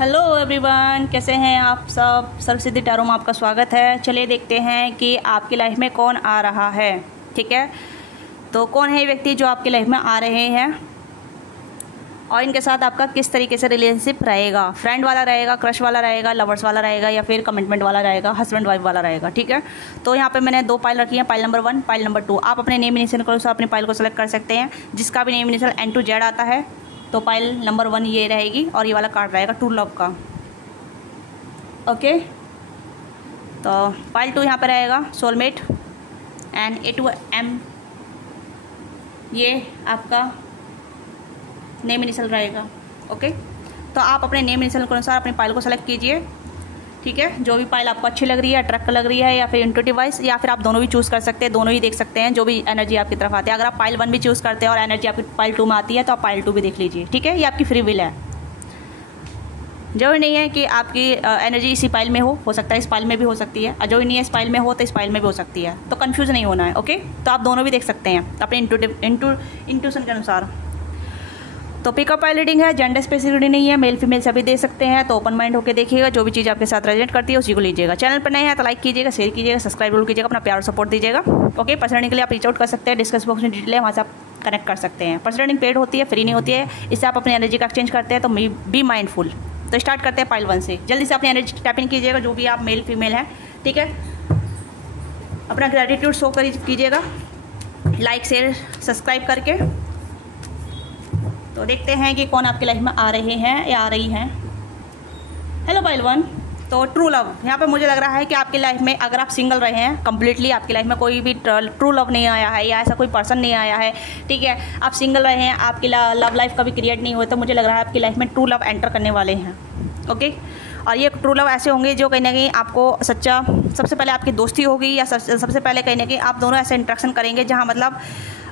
Hello everyone, कैसे हैं आप सब। सर्वसिद्धि टैरो में आपका स्वागत है। चलिए देखते हैं कि आपकी लाइफ में कौन आ रहा है। ठीक है, तो कौन है ये व्यक्ति जो आपकी लाइफ में आ रहे हैं और इनके साथ आपका किस तरीके से रिलेशनशिप रहेगा। फ्रेंड वाला रहेगा, क्रश वाला रहेगा, लवर्स वाला रहेगा या फिर कमिटमेंट वाला रहेगा, हस्बैंड वाइफ वाला रहेगा। ठीक है, तो यहाँ पे मैंने 2 पाइल रखी है, पाइल नंबर 1, पाइल नंबर 2। आप अपने नेम इनिशियल के अनुसार अपनी पाइल को सेलेक्ट कर सकते हैं। जिसका भी name initial N to Z आता है तो पाइल नंबर 1 ये रहेगी और ये वाला कार्ड रहेगा ट्रू लव का। ओके, तो पाइल 2 यहाँ पे रहेगा soulmate and A to M ये आपका नेम इनिशियल रहेगा। ओके, तो आप अपने नेम इनिशियल के अनुसार अपनी पाइल को सेलेक्ट कीजिए। ठीक है, जो भी पाइल आपको अच्छी लग रही है, अट्रैक्ट लग रही है या फिर इंट्यूटिव वाइज, या फिर आप दोनों भी चूज़ कर सकते हैं, दोनों ही देख सकते हैं जो भी एनर्जी आपकी तरफ आती है। अगर आप पाइल 1 भी चूज़ करते हैं और एनर्जी आपकी पाइल 2 में आती है तो आप पाइल 2 भी देख लीजिए। ठीक है, ये आपकी फ्री विल है। जरूरी नहीं है कि आपकी एनर्जी इसी पाइल में हो सकता है इस पाइल में भी हो सकती है, और जरूरी नहीं है इस पाइल में हो तो इस पाइल में भी हो सकती है। तो कंफ्यूज नहीं होना है। ओके, तो आप दोनों भी देख सकते हैं अपने इंट्यूशन के अनुसार। तो पिकअप पाइल रीडिंग है, जेंडर स्पेसिफिक रीडिंग नहीं है, मेल फीमेल सभी दे सकते हैं। तो ओपन माइंड होकर देखिएगा, जो भी चीज़ आपके साथ रेजोनेट करती है उसी को लीजिएगा। चैनल पर नए हैं तो लाइक कीजिएगा, शेयर कीजिएगा, सब्सक्राइब जरूर कीजिएगा, अपना प्यार सपोर्ट दीजिएगा। ओके, पर्सनल रीडिंग के लिए आप रीच आउट कर सकते हैं, डिस्कस बॉक्स में डिटेल है, वहाँ से आप कनेक्ट कर सकते हैं। पर्सनल रीडिंग पेड होती है, फ्री नहीं होती है। इससे आप अपनी एनर्जी का एक्सचेंज करते हैं, तो बी माइंडफुल। तो स्टार्ट करते हैं पाइल 1 से। जल्दी से अपनी एनर्जी टैप इन कीजिएगा, जो भी आप मेल फीमेल हैं। ठीक है, अपना ग्रेटिट्यूड शो कीजिएगा लाइक शेयर सब्सक्राइब करके। तो देखते हैं कि कौन आपकी लाइफ में आ रहे हैं या आ रही हैं। हेलो पाइल 1, तो ट्रू लव यहाँ पे मुझे लग रहा है कि आपकी लाइफ में अगर आप सिंगल रहे हैं कंप्लीटली, आपकी लाइफ में कोई भी ट्रू लव नहीं आया है या ऐसा कोई पर्सन नहीं आया है। ठीक है, आप सिंगल रहे हैं, आपकी लव लाइफ कभी क्रिएट नहीं हुई, तो मुझे लग रहा है आपकी लाइफ में ट्रू लव एंटर करने वाले हैं। ओके, और ये ट्रू लव ऐसे होंगे जो कहीं ना कहीं आपको सच्चा, सबसे पहले आपकी दोस्ती होगी या सबसे पहले कहीं ना कहीं आप दोनों ऐसे इंटरेक्शन करेंगे जहाँ मतलब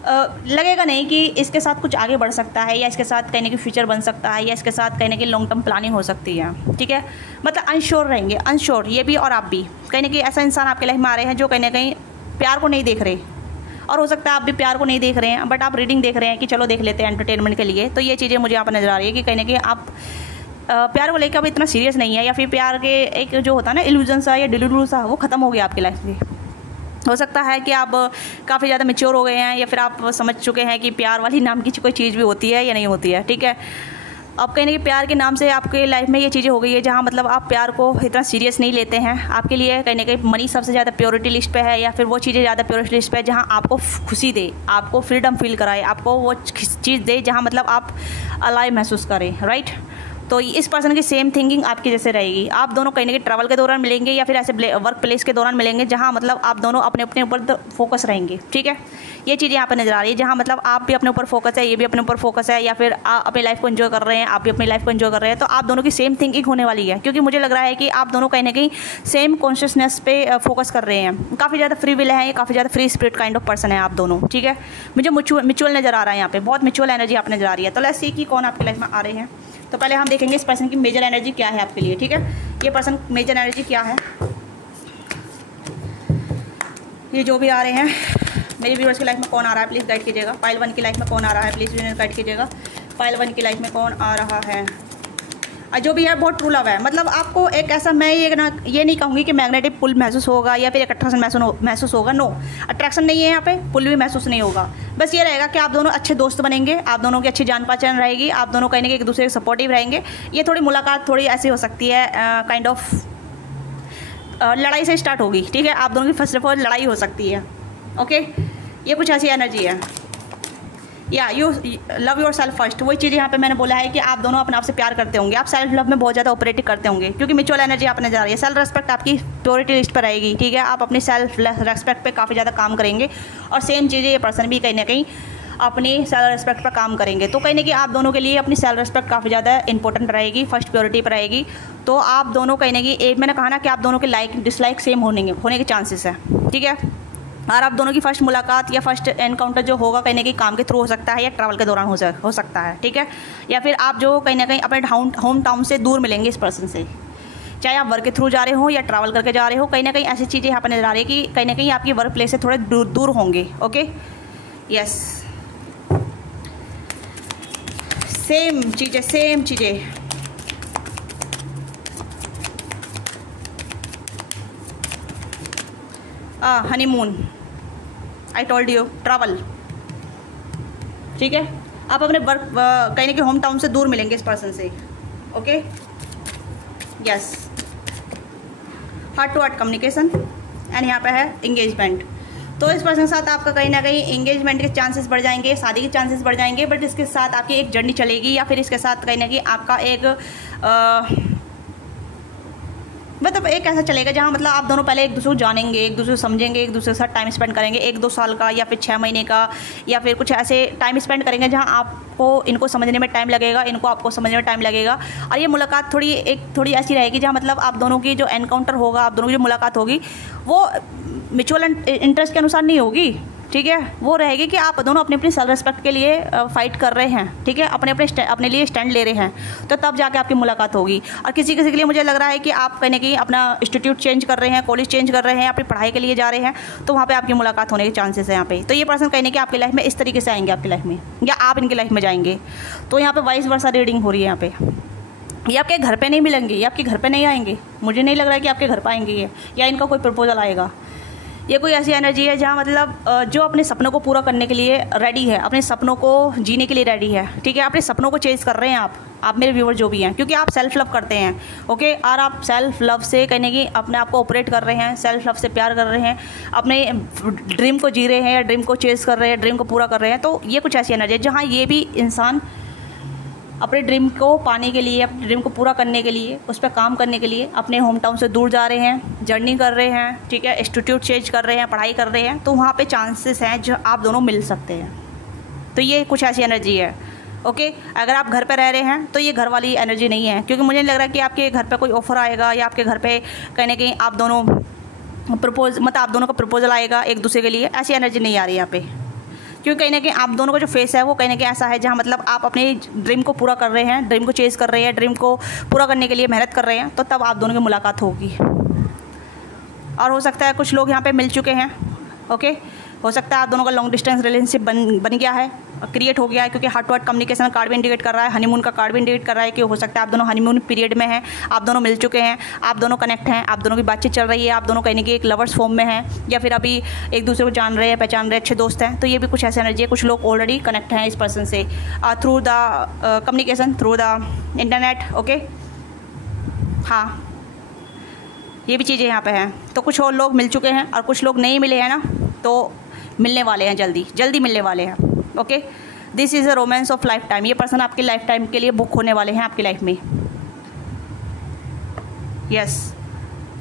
लगेगा नहीं कि इसके साथ कुछ आगे बढ़ सकता है या इसके साथ कहीं ना कहीं फ्यूचर बन सकता है या इसके साथ कहीं ना कहीं लॉन्ग टर्म प्लानिंग हो सकती है। ठीक है, मतलब अनश्योर रहेंगे, अनश्योर ये भी और आप भी। कहीं ना कहीं ऐसा इंसान आपके लाइफ में आ रहे हैं जो कहीं ना कहीं प्यार को नहीं देख रहे, और हो सकता है आप भी प्यार को नहीं देख रहे हैं, बट आप रीडिंग देख रहे हैं कि चलो देख लेते हैं एंटरटेनमेंट के लिए। तो ये चीज़ें मुझे यहाँ पर नजर आ रही है कि कहीं ना कहीं आप प्यार को लेकर अब इतना सीरियस नहीं है, या फिर प्यार के एक जो होता है ना इल्यूजन सा या डिल्यूजन सा, वो ख़त्म हो गया आपकी लाइफ में। हो सकता है कि आप काफ़ी ज़्यादा मैच्योर हो गए हैं या फिर आप समझ चुके हैं कि प्यार वाली नाम की कोई चीज़ भी होती है या नहीं होती है। ठीक है, अब कहीं ना कहीं प्यार के नाम से आपके लाइफ में ये चीज़ें हो गई है जहाँ मतलब आप प्यार को इतना सीरियस नहीं लेते हैं। आपके लिए कहीं ना कहीं मनी सबसे ज़्यादा प्योरिटी लिस्ट पे है, या फिर वो चीज़ें ज़्यादा प्योरिटी लिस्ट पे है जहाँ आपको खुशी दे, आपको फ्रीडम फील कराए, आपको वो चीज़ दे जहाँ मतलब आप अलाइव महसूस करें। राइट, तो इस पर्सन की सेम थिंकिंग आपकी जैसे रहेगी। आप दोनों कहीं ना कहीं ट्रैवल के दौरान मिलेंगे या फिर ऐसे वर्क प्लेस के दौरान मिलेंगे जहाँ मतलब आप दोनों अपने अपने ऊपर फोकस रहेंगे। ठीक है, ये चीज़ यहाँ पर नजर आ रही है जहाँ मतलब आप भी अपने ऊपर फोकस है, ये भी अपने ऊपर फोकस है, या फिर आप अपनी लाइफ को एंजॉय कर रहे हैं, आप भी अपनी लाइफ को एंजॉय कर रहे हैं। तो आप दोनों की सेम थिंकिंग होने वाली है, क्योंकि मुझे लग रहा है कि आप दोनों कहीं ना कहीं सेम कॉन्शियसनेस पे फोकस कर रहे हैं। काफ़ी ज़्यादा फ्री विल है, ये काफ़ी ज़्यादा free spirit kind of person है आप दोनों। ठीक है, मुझे म्यूचुअल नजर आ रहा है, यहाँ पे बहुत म्यूचुअल एनर्जी आप नजर आ रही है। तो लेट्स सी कि कौन आपकी लाइफ में आ रहे हैं। तो पहले हम देखेंगे इस पर्सन की मेजर एनर्जी क्या है आपके लिए। ठीक है, ये पर्सन मेजर एनर्जी क्या है, ये जो भी आ रहे हैं मेरे व्यूअर्स की लाइफ में कौन आ रहा है प्लीज़ गाइड कीजिएगा। पाइल 1 की लाइफ में कौन आ रहा है प्लीज़ गाइड कीजिएगा। पाइल 1 की लाइफ में कौन आ रहा है, और जो भी है बहुत ट्रू लव है। मतलब आपको एक ऐसा, मैं ये नहीं कहूँगी कि मैग्नेटिक पुल महसूस होगा या फिर एक अट्रैक्शन महसूस होगा। नो, अट्रैक्शन नहीं है यहाँ पे, पुल भी महसूस नहीं होगा। बस ये रहेगा कि आप दोनों अच्छे दोस्त बनेंगे, आप दोनों की अच्छी जान पहचान रहेगी, आप दोनों कहीं ना कहीं एक दूसरे के सपोर्टिव रहेंगे। ये थोड़ी मुलाकात थोड़ी ऐसी हो सकती है, काइंड ऑफ लड़ाई से स्टार्ट होगी। ठीक है, आप दोनों की फर्स्ट ऑफ ऑल लड़ाई हो सकती है। ओके, ये कुछ ऐसी एनर्जी है। या you love your self first, वही चीज़ यहाँ पे मैंने बोला है कि आप दोनों अपने आप से प्यार करते होंगे, आप सेल्फ लव में बहुत ज़्यादा ऑपरेटिव करते होंगे, क्योंकि म्यूचुअल एनर्जी आपने जा रही है। सेल्फ रेस्पेक्ट आपकी प्योरिटी लिस्ट पर रहेगी। ठीक है, आप अपनी सेल्फ रेस्पेक्ट पे काफ़ी ज़्यादा काम करेंगे, और सेम चीज़ें ये पर्सन भी कहीं ना कहीं अपनी सेल्फ रेस्पेक्ट पर काम करेंगे। तो कहीं ना कहीं आप दोनों के लिए अपनी सेल्फ रेस्पेक्ट काफ़ी ज़्यादा इंपॉर्टेंट रहेगी, फर्स्ट प्योरिटी पर रहेगी। तो आप दोनों कहीं ना कहीं, एक मैंने कहा ना कि आप दोनों के लाइक डिसलाइक सेम होने के चांसेस है। ठीक है, और आप दोनों की फर्स्ट मुलाकात या फर्स्ट एनकाउंटर जो होगा कहीं ना कहीं काम के थ्रू हो सकता है या ट्रैवल के दौरान हो सकता है। ठीक है, या फिर आप जो कहीं ना कहीं अपने होम टाउन से दूर मिलेंगे इस पर्सन से, चाहे आप वर्क के थ्रू जा रहे हो या ट्रैवल करके जा रहे हो। कहीं ना कहीं ऐसी चीज़ें यहाँ पर नजर आ रही है कि कहीं ना कहीं आपकी वर्क प्लेस से थोड़े दूर होंगे। ओके, यस, सेम चीज़ें honeymoon, I told you, travel, ठीक है। आप अपने वर्क कहीं कि होम टाउन से दूर मिलेंगे इस पर्सन से, okay, yes. Heart to heart communication and यहाँ पे है एंगेजमेंट। तो इस पर्सन के साथ आपका कहीं ना कहीं एंगेजमेंट के चांसेस बढ़ जाएंगे, शादी के चांसेस बढ़ जाएंगे, बट इसके साथ आपकी एक जर्नी चलेगी, या फिर इसके साथ कहीं ना कहीं आपका एक मतलब एक ऐसा चलेगा जहाँ मतलब आप दोनों पहले एक दूसरे को जानेंगे, एक दूसरे को समझेंगे, एक दूसरे के साथ टाइम स्पेंड करेंगे, 1-2 साल का या फिर 6 महीने का, या फिर कुछ ऐसे टाइम स्पेंड करेंगे जहाँ आपको इनको समझने में टाइम लगेगा, इनको आपको समझने में टाइम लगेगा। और ये मुलाकात थोड़ी ऐसी रहेगी जहाँ मतलब आप दोनों की जो एनकाउंटर होगा, आप दोनों की जो मुलाकात होगी वो म्यूचुअल इंटरेस्ट के अनुसार नहीं होगी, ठीक है। वो रहेगी कि आप दोनों अपनी अपनी सेल्फ रिस्पेक्ट के लिए फाइट कर रहे हैं, ठीक है, अपने लिए स्टैंड ले रहे हैं, तो तब जाके आपकी मुलाकात होगी। और किसी के लिए मुझे लग रहा है कि आप कहीं ना कहीं अपना इंस्टीट्यूट चेंज कर रहे हैं, कॉलेज चेंज कर रहे हैं, अपनी पढ़ाई के लिए जा रहे हैं, तो वहाँ पे आपकी मुलाकात होने के चांसेस है यहाँ पे। तो ये पर्सन कहीं ना कहीं आपकी लाइफ में इस तरीके से आएंगे आपकी लाइफ में, या आप इनकी लाइफ में जाएंगे। तो यहाँ पर वाइस वर्सा रीडिंग हो रही है यहाँ पे। ये आपके घर पे नहीं मिलेंगे, ये आपके घर पे नहीं आएंगे, मुझे नहीं लग रहा है कि आपके घर पे आएंगे ये, या इनका कोई प्रपोजल आएगा। ये कोई ऐसी एनर्जी है जहाँ मतलब जो अपने सपनों को पूरा करने के लिए रेडी है, अपने सपनों को जीने के लिए रेडी है, ठीक है। अपने सपनों को चेज कर रहे हैं आप मेरे व्यूवर जो भी हैं, क्योंकि आप सेल्फ लव करते हैं, ओके। और आप सेल्फ लव से कहने की अपने आप को ऑपरेट कर रहे हैं, सेल्फ लव से प्यार कर रहे हैं, अपने ड्रीम को जी रहे हैं, या ड्रीम को चेज कर रहे हैं, ड्रीम को पूरा कर रहे हैं। तो ये कुछ ऐसी एनर्जी है जहाँ ये भी इंसान अपने ड्रीम को पाने के लिए, अपने ड्रीम को पूरा करने के लिए, उस पर काम करने के लिए अपने होम टाउन से दूर जा रहे हैं, जर्नी कर रहे हैं, ठीक है, इंस्टीट्यूट चेंज कर रहे हैं, पढ़ाई कर रहे हैं। तो वहाँ पे चांसेस हैं जो आप दोनों मिल सकते हैं। तो ये कुछ ऐसी एनर्जी है, ओके। अगर आप घर पे रह रहे हैं तो ये घर वाली एनर्जी नहीं है, क्योंकि मुझे नहीं लग रहा कि आपके घर पे कोई ऑफर आएगा, या आपके घर पे कहीं ना कहीं आप दोनों आप दोनों का प्रपोजल आएगा एक दूसरे के लिए। ऐसी एनर्जी नहीं आ रही यहाँ पे, क्योंकि कहीं ना कहीं आप दोनों का जो फेस है वो कहीं ना कहीं ऐसा है जहाँ मतलब आप अपने ड्रीम को पूरा कर रहे हैं, ड्रीम को चेज कर रहे हैं, ड्रीम को पूरा करने के लिए मेहनत कर रहे हैं। तो तब आप दोनों की मुलाकात होगी। और हो सकता है कुछ लोग यहाँ पे मिल चुके हैं, ओके। हो सकता है आप दोनों का लॉन्ग डिस्टेंस रिलेशनशिप बन गया है, क्रिएट हो गया है, क्योंकि heart to heart communication card भी इंडिकेट कर रहा है, हनीमून का कार्ड भी इंडिकेट कर रहा है कि हो सकता है आप दोनों हनीमून पीरियड में हैं, आप दोनों मिल चुके हैं, आप दोनों कनेक्ट हैं, आप दोनों की बातचीत चल रही है, आप दोनों कहीं ना कहीं एक लवर्स फॉर्म में हैं, या फिर अभी एक दूसरे को जान रहे हैं, पहचान रहे हैं, अच्छे दोस्त हैं। तो ये भी कुछ ऐसी एनर्जी है। कुछ लोग ऑलरेडी कनेक्ट हैं इस पर्सन से through the communication, through the internet, okay. हाँ, ये भी चीज़ें यहाँ पे हैं। तो कुछ और लोग मिल चुके हैं और कुछ लोग नहीं मिले हैं ना, तो मिलने वाले हैं, जल्दी मिलने वाले हैं, okay. This is a romance of life time. ये पर्सन आपकी लाइफ टाइम के लिए बुक होने वाले हैं आपकी लाइफ में, yes.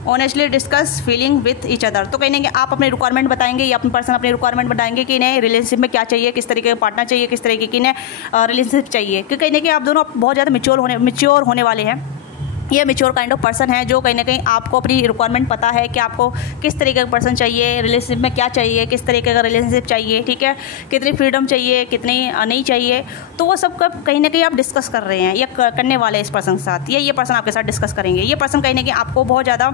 Honestly discuss feeling with each other. तो कहीं ना कहीं आप अपने रिक्वायरमेंट बताएंगे, या अपनी पर्सन अपनी रिक्वायरमेंट बताएंगे कि इन्हें रिलेशनशिप में क्या चाहिए, किस तरीके का पार्टनर चाहिए, किस तरीके की इन्हें रिलेशनशिप चाहिए। क्योंकि कहीं ना कहीं आप दोनों बहुत ज़्यादा मैच्योर होने वाले हैं। ये मैच्योर काइंड ऑफ पर्सन है जो कहीं ना कहीं आपको अपनी रिक्वायरमेंट पता है कि आपको किस तरीके का पर्सन चाहिए, रिलेशनशिप में क्या चाहिए, किस तरीके का रिलेशनशिप चाहिए, ठीक है, कितनी फ्रीडम चाहिए, कितनी नहीं चाहिए। तो वो सब कहीं ना कहीं आप डिस्कस कर रहे हैं या करने वाले हैं इस पर्सन के साथ, या ये पर्सन आपके साथ डिस्कस करेंगे। ये पर्सन कहीं ना कहीं आपको बहुत ज़्यादा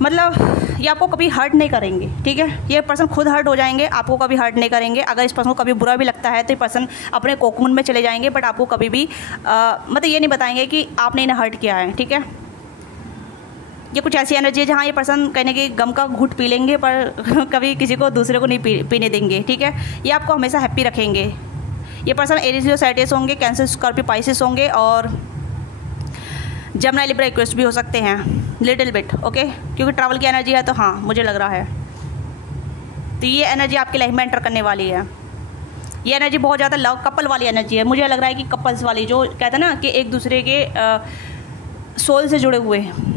मतलब ये आपको कभी हर्ट नहीं करेंगे, ठीक है। ये पर्सन खुद हर्ट हो जाएंगे, आपको कभी हर्ट नहीं करेंगे। अगर इस पर्सन को कभी बुरा भी लगता है तो ये पर्सन अपने कोकून में चले जाएंगे, बट आपको कभी भी मतलब ये नहीं बताएंगे कि आपने इन्हें हर्ट किया है, ठीक है। ये कुछ ऐसी एनर्जी है जहाँ ये पर्सन कहने की गम का घूंट पी लेंगे, पर कभी किसी को दूसरे को नहीं पीने देंगे, ठीक है। ये आपको हमेशा हैप्पी रखेंगे। ये पर्सन एरिस साइटिस होंगे, कैंसर, स्कॉर्पियो, पाइसेस होंगे, और जमना, लिब्रा, एक्वेरियस भी हो सकते हैं लिटिल बिट, ओके। क्योंकि ट्रैवल की एनर्जी है तो हाँ मुझे लग रहा है। तो ये एनर्जी आपकी लाइफ में एंटर करने वाली है। ये एनर्जी बहुत ज़्यादा लव कपल वाली एनर्जी है। मुझे लग रहा है कि कपल्स वाली, जो कहते हैं ना कि एक दूसरे के सोल से जुड़े हुए हैं।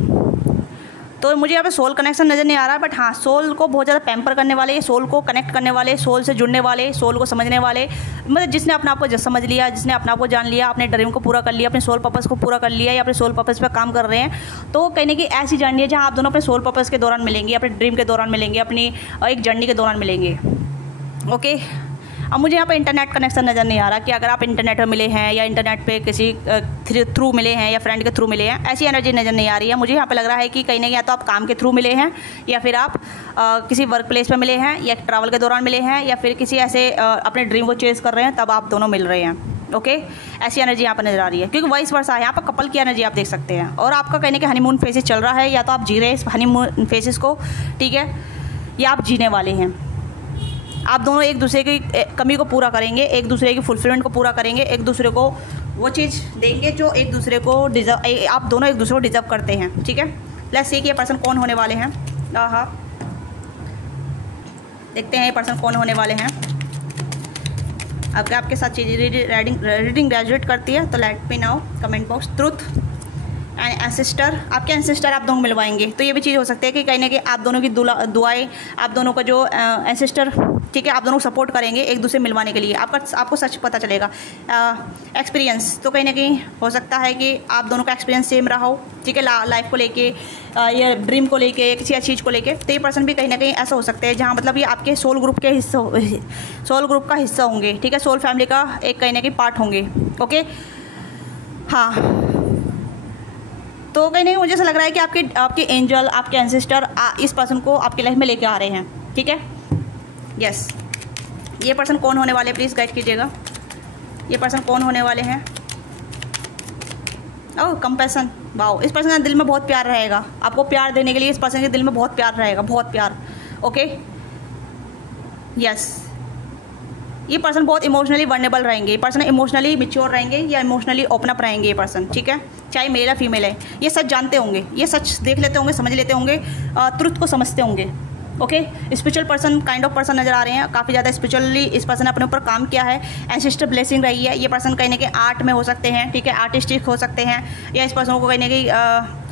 तो मुझे यहाँ पे सोल कनेक्शन नज़र नहीं आ रहा, बट हाँ सोल को बहुत ज़्यादा पैम्पर करने वाले, सोल को कनेक्ट करने वाले, सोल से जुड़ने वाले, सोल को समझने वाले, मतलब जिसने अपने आप को समझ लिया, जिसने अपने आप को जान लिया, अपने ड्रीम को पूरा कर लिया, अपने सोल पर्पस को पूरा कर लिया, या अपने सोल पर्पस पर काम कर रहे हैं। तो कहने की ऐसी जर्नी है जहाँ आप दोनों अपने सोल पर्पस के दौरान मिलेंगे, अपने ड्रीम के दौरान मिलेंगे, अपनी एक जर्नी के दौरान मिलेंगे, ओके। अब मुझे यहाँ पे इंटरनेट कनेक्शन नज़र नहीं आ रहा कि अगर आप इंटरनेट पर मिले हैं, या इंटरनेट पे किसी थ्रू मिले हैं, या फ्रेंड के थ्रू मिले हैं, ऐसी एनर्जी नज़र नहीं आ रही है। मुझे यहाँ पे लग रहा है कि कहीं ना कहीं या तो आप काम के थ्रू मिले हैं, या फिर आप किसी वर्क प्लेस पे मिले हैं, या ट्रैवल के दौरान मिले हैं, या फिर किसी ऐसे अपने ड्रीम को चेज कर रहे हैं, तब आप दोनों मिल रहे हैं, ओके। ऐसी एनर्जी यहाँ पर नज़र आ रही है, क्योंकि वाइस वर्सा है। यहाँ पर कपल की एनर्जी आप देख सकते हैं, और आपका कहने के हनीमून फेजेस चल रहा है, या तो आप जी रहे हैं इस हनीमून फेजेस को, ठीक है, या आप जीने वाले हैं। आप दोनों एक दूसरे की कमी को पूरा करेंगे, एक दूसरे की फुलफिलमेंट को पूरा करेंगे, एक दूसरे को वो चीज़ देंगे जो एक दूसरे को डिजर्व, आप दोनों एक दूसरे को डिजर्व करते हैं। ठीक है, लेट्स सी कि ये पर्सन कौन होने वाले हैं। हाँ, देखते हैं ये पर्सन कौन होने वाले हैं। आपके साथ चीज़ रीडिंग ग्रेजुएट करती है तो let me now comment box. Truth and ancestor, आपके एंसेस्टर आप दोनों मिलवाएंगे। तो ये भी चीज़ हो सकती है कि कहीं ना कहीं आप दोनों की दुआएं, आप दोनों का जो एंसेस्टर, ठीक है, आप दोनों सपोर्ट करेंगे एक दूसरे मिलवाने के लिए। आपको सच पता चलेगा। एक्सपीरियंस, तो कहीं ना कहीं हो सकता है कि आप दोनों का एक्सपीरियंस सेम रहा हो, ठीक है, लाइफ को लेके, ये ड्रीम को लेके, किसी चीज़ को लेके। तो ये पर्सन भी कहीं ना कहीं ऐसा हो सकते हैं जहाँ मतलब ये आपके सोल ग्रुप का हिस्सा होंगे। ठीक है, सोल फैमिली का एक कहीं ना कहीं पार्ट होंगे। ओके, हाँ, तो कहीं नहीं मुझे ऐसा लग रहा है कि आपके एंजल, आपके एंसेस्टर इस पर्सन को आपकी लाइफ में लेके आ रहे हैं। ठीक है, यस। ये पर्सन कौन होने वाले, प्लीज़ गाइड कीजिएगा। ये पर्सन कौन होने वाले हैं? ओह, कंपैशन। वाओ, इस पर्सन के दिल में बहुत प्यार रहेगा, आपको प्यार देने के लिए इस पर्सन के दिल में बहुत प्यार रहेगा, बहुत प्यार। Okay, yes. ये पर्सन बहुत इमोशनली वर्नेबल रहेंगे, ये पर्सन इमोशनली मैच्योर रहेंगे या इमोशनली ओपन अप रहेंगे ये पर्सन। ठीक है, चाहे मेल या फीमेल है, ये सच जानते होंगे, ये सच देख लेते होंगे, समझ लेते होंगे, ट्रुथ को समझते होंगे। Okay, spiritual person, kind of person नज़र आ रहे हैं, काफ़ी ज़्यादा स्पिरिचुअली इस पर्सन ने अपने ऊपर काम किया है। एंसेस्टर ब्लेसिंग रही है। ये पर्सन कहीं ना कहीं आर्ट में हो सकते हैं, ठीक है, आर्टिस्टिक हो सकते हैं, या इस पर्सन को कहीं ना कहीं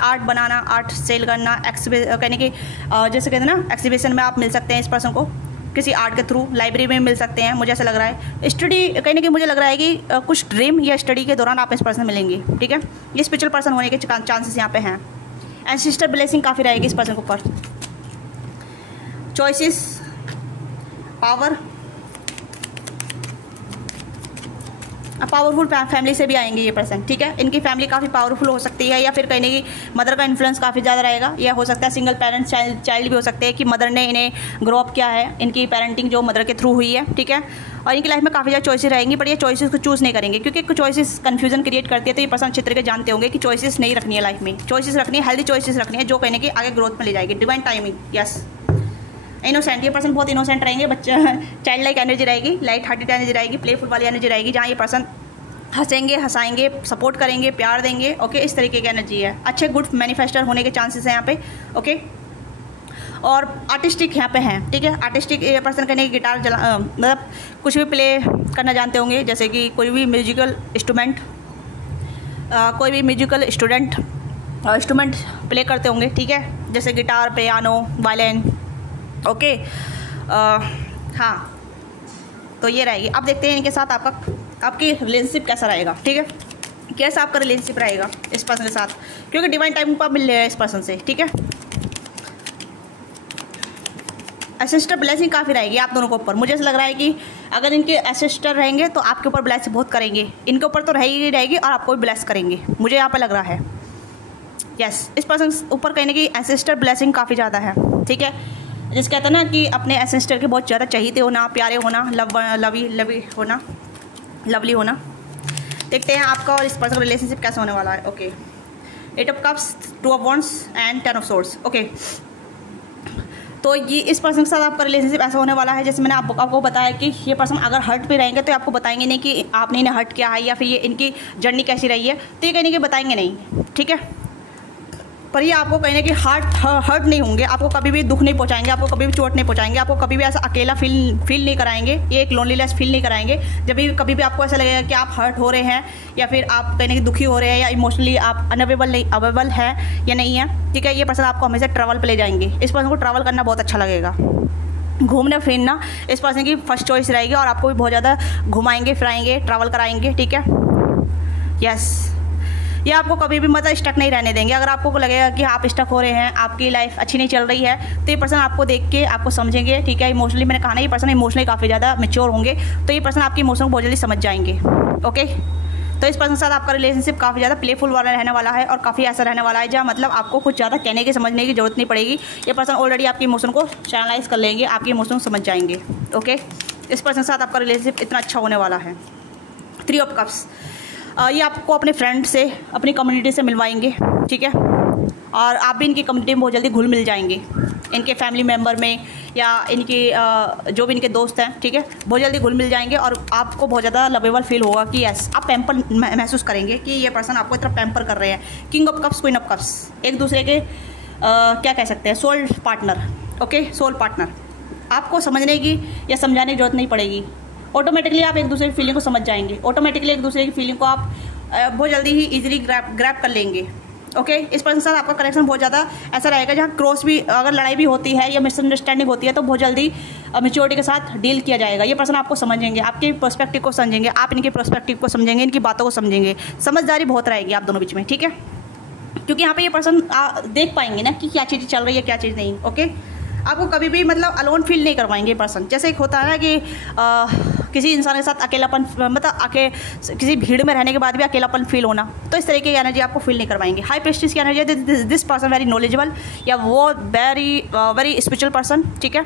आर्ट बनाना, आर्ट सेल करना, कहीं ना कहीं जैसे कहते हैं ना, एक्सिबिशन में आप मिल सकते हैं इस पर्सन को, किसी आर्ट के थ्रू लाइब्रेरी में मिल सकते हैं। मुझे ऐसा लग रहा है स्टडी, कहीं ना कहीं मुझे लग रहा है कि कुछ ड्रीम या स्टडी के दौरान आप इस पर्सन मिलेंगे। ठीक है, ये स्पिरिचुअल पर्सन होने के चांसेस यहाँ पे हैं। एंसेस्टर ब्लेसिंग काफ़ी रहेगी इस पर्सन के ऊपर। चॉइसेस, पावर, पावरफुल फैमिली से भी आएंगे ये पर्सन। ठीक है, इनकी फैमिली काफ़ी पावरफुल हो सकती है, या फिर कहीं ना कहीं मदर का इन्फ्लुएंस काफ़ी ज़्यादा रहेगा, या हो सकता है सिंगल पेरेंट्स चाइल्ड भी हो सकते हैं कि मदर ने इन्हें ग्रो अप किया है, इनकी पेरेंटिंग जो मदर के थ्रू हुई है। ठीक है, और इनकी लाइफ में काफ़ी ज़्यादा चॉइसेस रहेंगी, पर ये चॉइसेस को चूज़ नहीं करेंगे क्योंकि कुछ चॉइसेस कन्फ्यूजन क्रिएट करती है। तो ये पर्सन अच्छे तरीके जानते होंगे कि चॉइसेस नहीं रखनी है लाइफ में, चॉइसेस रखनी है, हेल्दी चॉइसेस रखनी है जो कहीं ना कहीं आगे ग्रोथ में ले जाएगी। Divine timing, yes. इनोसेंट, ये पर्सन बहुत इनोसेंट रहेंगे, बच्चा चाइल्ड लाइक एनर्जी रहेगी, लाइट हार्टेड एनर्जी रहेगी, प्लेफुल वाली एनर्जी रहेगी, जहाँ ये पर्सन हंसेंगे, हंसाएंगे, सपोर्ट करेंगे, प्यार देंगे। ओके, इस तरीके की एनर्जी है। अच्छे गुड मैनिफेस्टर होने के चांसेस हैं यहाँ पे। ओके, और आर्टिस्टिक यहाँ पे हैं। ठीक है, आर्टिस्टिक ये पर्सन कहने की गिटार मतलब कुछ भी प्ले करना जानते होंगे, जैसे कि कोई भी म्यूजिकल इंस्ट्रूमेंट, कोई भी म्यूजिकल इंस्ट्रूमेंट प्ले करते होंगे। ठीक है, जैसे गिटार, पियानो, वायलिन। ओके, हाँ, तो ये रहेगी। अब देखते हैं इनके साथ आपकी रिलेशनशिप कैसा रहेगा। ठीक है, कैसा आपका रिलेशनशिप रहेगा इस पर्सन के साथ, क्योंकि डिवाइन टाइम पर मिल रहे हैं इस पर्सन से। ठीक है, एंसेस्टर ब्लेसिंग काफ़ी रहेगी आप दोनों के ऊपर। मुझे ऐसा लग रहा है कि अगर इनके एंसेस्टर रहेंगे तो आपके ऊपर ब्लेस बहुत करेंगे, इनके ऊपर तो रहेगी और आपको भी ब्लेस करेंगे, मुझे यहाँ पर लग रहा है। यस, इस पर्सन ऊपर कहीं ना कहीं एंसेस्टर ब्लेसिंग काफ़ी ज़्यादा है। ठीक है, जिस कहते हैं ना कि अपने एंसेस्टर के बहुत ज़्यादा चाहिए होना, प्यारे होना, लवली होना। देखते हैं आपका और इस पर्सन का रिलेशनशिप कैसा होने वाला है। Okay, 8 of cups, 2 of wands and 10 of swords. Okay, तो ये इस पर्सन के साथ आपका रिलेशनशिप ऐसा होने वाला है, जैसे मैंने आपको बताया कि ये पर्सन अगर हर्ट पे रहेंगे तो आपको बताएंगे नहीं कि आपने इन्हें हर्ट किया है या फिर ये इनकी जर्नी कैसी रही है, तो ये कहीं कि बताएंगे नहीं। ठीक है, पर ये आपको कहीं ना कि हर्ट नहीं होंगे, आपको कभी भी दुख नहीं पहुंचाएंगे, आपको कभी भी चोट नहीं पहुंचाएंगे, आपको कभी भी ऐसा अकेला फील नहीं कराएंगे, ये एक लोनलीनेस फील नहीं कराएंगे। जब भी कभी भी आपको ऐसा लगेगा कि आप हर्ट हो रहे हैं या फिर आप कहीं ना कहीं दुखी हो रहे हैं या इमोशनली आप अवेलेबल है या नहीं है, ठीक है, ये पर्सन आपको हमेशा ट्रैवल पे ले जाएंगे। इस पर्सन को ट्रैवल करना बहुत अच्छा लगेगा, घूमना फिरना इस पर्सन की फर्स्ट चॉइस रहेगी, और आपको भी बहुत ज़्यादा घुमाएंगे फिराएंगे, ट्रैवल कराएंगे। ठीक है, यस, ये आपको कभी भी मतलब स्टक नहीं रहने देंगे। अगर आपको लगेगा कि आप स्टक हो रहे हैं, आपकी लाइफ अच्छी नहीं चल रही है, तो ये पर्सन आपको देख के आपको समझेंगे। ठीक है, इमोशनली मैंने कहा ना, ये पर्सन इमोशनली काफ़ी ज़्यादा मैच्योर होंगे, तो ये पर्सन आपकी इमोशन को बहुत जल्दी समझ जाएंगे। ओके, तो इस पर्सन के साथ आपका रिलेशनशिप काफ़ी ज़्यादा प्लेफुल वाला रहने वाला है, और काफ़ी ऐसा रहने वाला है जहाँ मतलब आपको कुछ ज़्यादा कहने की समझने की जरूरत नहीं पड़ेगी। ये पर्सन ऑलरेडी आपकी इमोशन को चैनलाइज कर लेंगे, आपकी इमोशन को समझ जाएंगे। ओके, इस पर्सन के साथ आपका रिलेशनशिप इतना अच्छा होने वाला है। 3 ऑफ कप्स, ये आपको अपने फ्रेंड से, अपनी कम्युनिटी से मिलवाएंगे। ठीक है, और आप भी इनकी कम्युनिटी में बहुत जल्दी घुल मिल जाएंगे। इनके फैमिली मेम्बर में या इनकी जो भी इनके दोस्त हैं, ठीक है, बहुत जल्दी घुल मिल जाएंगे और आपको बहुत ज़्यादा लवेबल फील होगा कि यस, आप पैम्पर महसूस करेंगे कि ये पर्सन आपको इतना पैम्पर कर रहे हैं। King of cups, queen of cups, एक दूसरे के क्या कह सकते हैं, soul partner. Okay, soul partner. आपको समझने की या समझाने की जरूरत नहीं पड़ेगी, ऑटोमेटिकली आप एक दूसरे की फीलिंग को समझ जाएंगे, ऑटोमेटिकली एक दूसरे की फीलिंग को आप बहुत जल्दी ही इजीली ग्रैब कर लेंगे। ओके, इस पर्सन के साथ आपका कनेक्शन बहुत ज़्यादा ऐसा रहेगा जहाँ क्रॉस भी, अगर लड़ाई भी होती है या मिसअंडरस्टैंडिंग होती है तो बहुत जल्दी मैच्योरिटी के साथ डील किया जाएगा। ये पर्सन आपको समझेंगे, आपके पर्सपेक्टिव को समझेंगे, आप इनके पर्सपेक्टिव को समझेंगे, इनकी बातों को समझेंगे, समझदारी बहुत रहेगी आप दोनों बीच में, ठीक है, क्योंकि यहाँ पे ये पर्सन देख पाएंगे ना कि क्या चीज़ चल रही है, क्या चीज़ नहीं। ओके, आपको कभी भी मतलब अलोन फील नहीं करवाएंगे पर्सन। जैसे एक होता है ना कि किसी इंसान के साथ अकेलापन, मतलब किसी भीड़ में रहने के बाद भी अकेलापन फील होना, तो इस तरह की एनर्जी आपको फील नहीं करवाएंगे। हाई प्रेस्टीज की energy, this person very knowledgeable या वो वेरी स्पिरिचुअल पर्सन, ठीक है।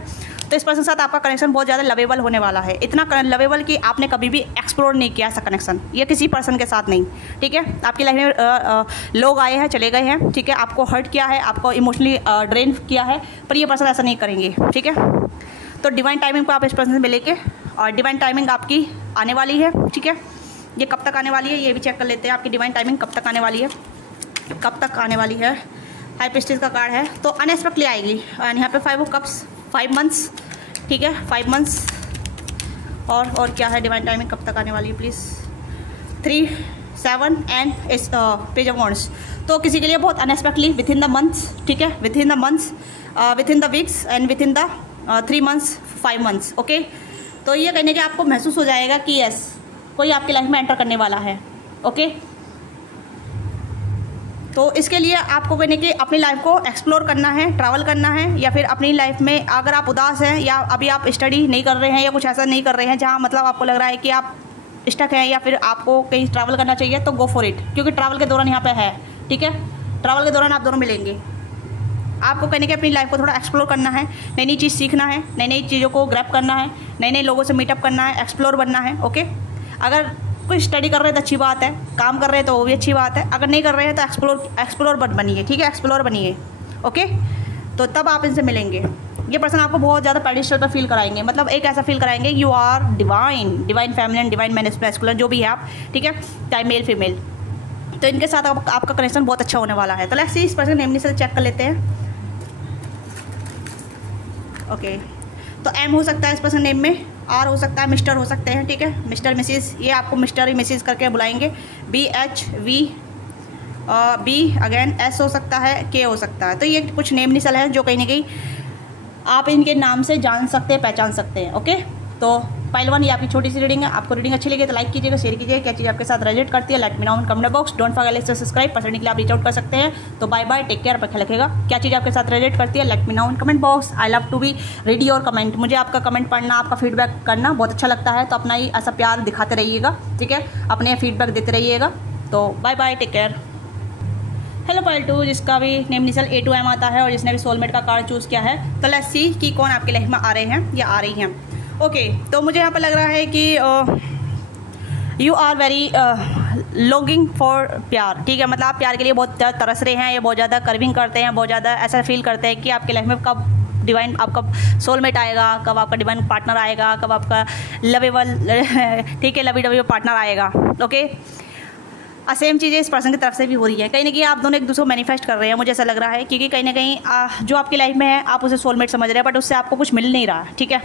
तो इस पर्सन के साथ आपका कनेक्शन बहुत ज़्यादा लवेबल होने वाला है, इतना लवेबल कि आपने कभी भी एक्सप्लोर नहीं किया ऐसा कनेक्शन, ये किसी पर्सन के साथ नहीं, ठीक है। आपकी लाइफ में लोग आए हैं, चले गए हैं, ठीक है, आपको हर्ट किया है, आपको इमोशनली ड्रेन किया है, पर ये पर्सन ऐसा नहीं करेंगे, ठीक है। तो डिवाइन टाइमिंग को आप इस पर्सन से मिलेंगे और डिवाइन टाइमिंग आपकी आने वाली है, ठीक है। ये कब तक आने वाली है ये भी चेक कर लेते हैं, आपकी डिवाइन टाइमिंग कब तक आने वाली है, कब तक आने वाली है। हाई प्रीस्टेस का कार्ड है तो अनएक्सपेक्टली आएगी। एंड यहाँ पे 5 ऑफ कप्स, 5 मंथ्स, ठीक है, 5 मंथ्स। और क्या है डिवाइन टाइमिंग कब तक आने वाली है please. 3, 7 and page of wands. तो किसी के लिए बहुत अनएक्सपेक्टली विद इन द मंथ्स, ठीक है, with in the months, with in the weeks and with in the 3 months, 5 months. Okay, तो ये कहने के आपको महसूस हो जाएगा कि यस, कोई आपकी लाइफ में एंटर करने वाला है। ओके, तो इसके लिए आपको कहने की अपनी लाइफ को एक्सप्लोर करना है, ट्रैवल करना है, या फिर अपनी लाइफ में अगर आप उदास हैं या अभी आप स्टडी नहीं कर रहे हैं या कुछ ऐसा नहीं कर रहे हैं जहाँ मतलब आपको लग रहा है कि आप स्टक हैं या फिर आपको कहीं ट्रैवल करना चाहिए, तो गो फॉर इट, क्योंकि ट्रैवल के दौरान यहाँ पे है, ठीक है। ट्रैवल के दौरान आप दोनों मिलेंगे। आपको कहने के अपनी लाइफ को थोड़ा एक्सप्लोर करना है, नई नई चीज़ सीखना है, नई नई चीज़ों को ग्रैब करना है, नए नए लोगों से मीटअप करना है, एक्सप्लोर बनना है। ओके, अगर कोई स्टडी कर रहे हैं तो अच्छी बात है, काम कर रहे हैं तो वो भी अच्छी बात है, अगर नहीं कर रहे हैं तो एक्सप्लोर बनिए, ठीक है, एक्सप्लोर बनिए। ओके, तो तब आप इनसे मिलेंगे। ये पर्सन आपको बहुत ज़्यादा पेडिस्टल पर फील कराएंगे, मतलब एक ऐसा फील कराएंगे you are divine feminine, divine masculine, जो भी है आप, ठीक है, चाहे मेल फीमेल। तो इनके साथ आपका कनेक्शन बहुत अच्छा होने वाला है। तो लेट्स सी इस पर्सन नेम से चेक कर लेते हैं। ओके, तो एम हो सकता है इस पर्सन नेम में, आर हो सकता है, मिस्टर हो सकते हैं, ठीक है, मिस्टर मिसिस, ये आपको मिस्टर मिसिस करके बुलाएंगे। BHV, B अगेन, S हो सकता है, K हो सकता है। तो ये कुछ नेम निसल है जो कहीं ना कहीं आप इनके नाम से जान सकते हैं, पहचान सकते हैं। ओके, तो पाइल 1 ये आपकी छोटी सी रीडिंग है। आपको रीडिंग अच्छी लगी तो लाइक कीजिएगा, शेयर कीजिएगा, क्या चीज़ आपके साथ रिलेट करती है let me know in comment box. Don't forget to subscribe, पसंद के लिए आप रीच आउट कर सकते हैं। तो बाय बाय, टेक केयर, आप ख्याल रखिएगा। क्या चीज़ आपके साथ रिलेट करती है let me know in comment box. I love to be read your comment, मुझे आपका कमेंट पढ़ना, आपका फीडबैक करना बहुत अच्छा लगता है। तो अपना ही ऐसा प्यार दिखाते रहिएगा, ठीक है, अपने फीडबैक देते रहिएगा। तो bye bye, take care. Hello pile 2, जिसका भी name initial A to M आता है और जिसने भी सोलमेट का कार्ड चूज़ किया है, तो लेट्स सी कि कौन आपकी लाइफ में आ रहे हैं या आ रही हैं। ओके, तो मुझे यहाँ पर लग रहा है कि you are very longing for प्यार, ठीक है, मतलब आप प्यार के लिए बहुत ज़्यादा तरस रहे हैं, ये बहुत ज़्यादा कर्विंग करते हैं, बहुत ज़्यादा ऐसा फील करते हैं कि आपकी लाइफ में कब डिवाइन आपका सोलमेट आएगा, कब आपका डिवाइन पार्टनर आएगा, कब आपका लवेबल ठीक है लवी पार्टनर आएगा। ओके, सेम चीज़ें इस पर्सन की तरफ से भी हो रही है। कहीं ना कहीं आप दोनों एक दूसरे को मैनिफेस्ट कर रहे हैं, मुझे ऐसा लग रहा है, क्योंकि कहीं ना कहीं जो आपकी लाइफ में है आप उसे सोलमेट समझ रहे हैं, बट उससे आपको कुछ मिल नहीं रहा, ठीक है।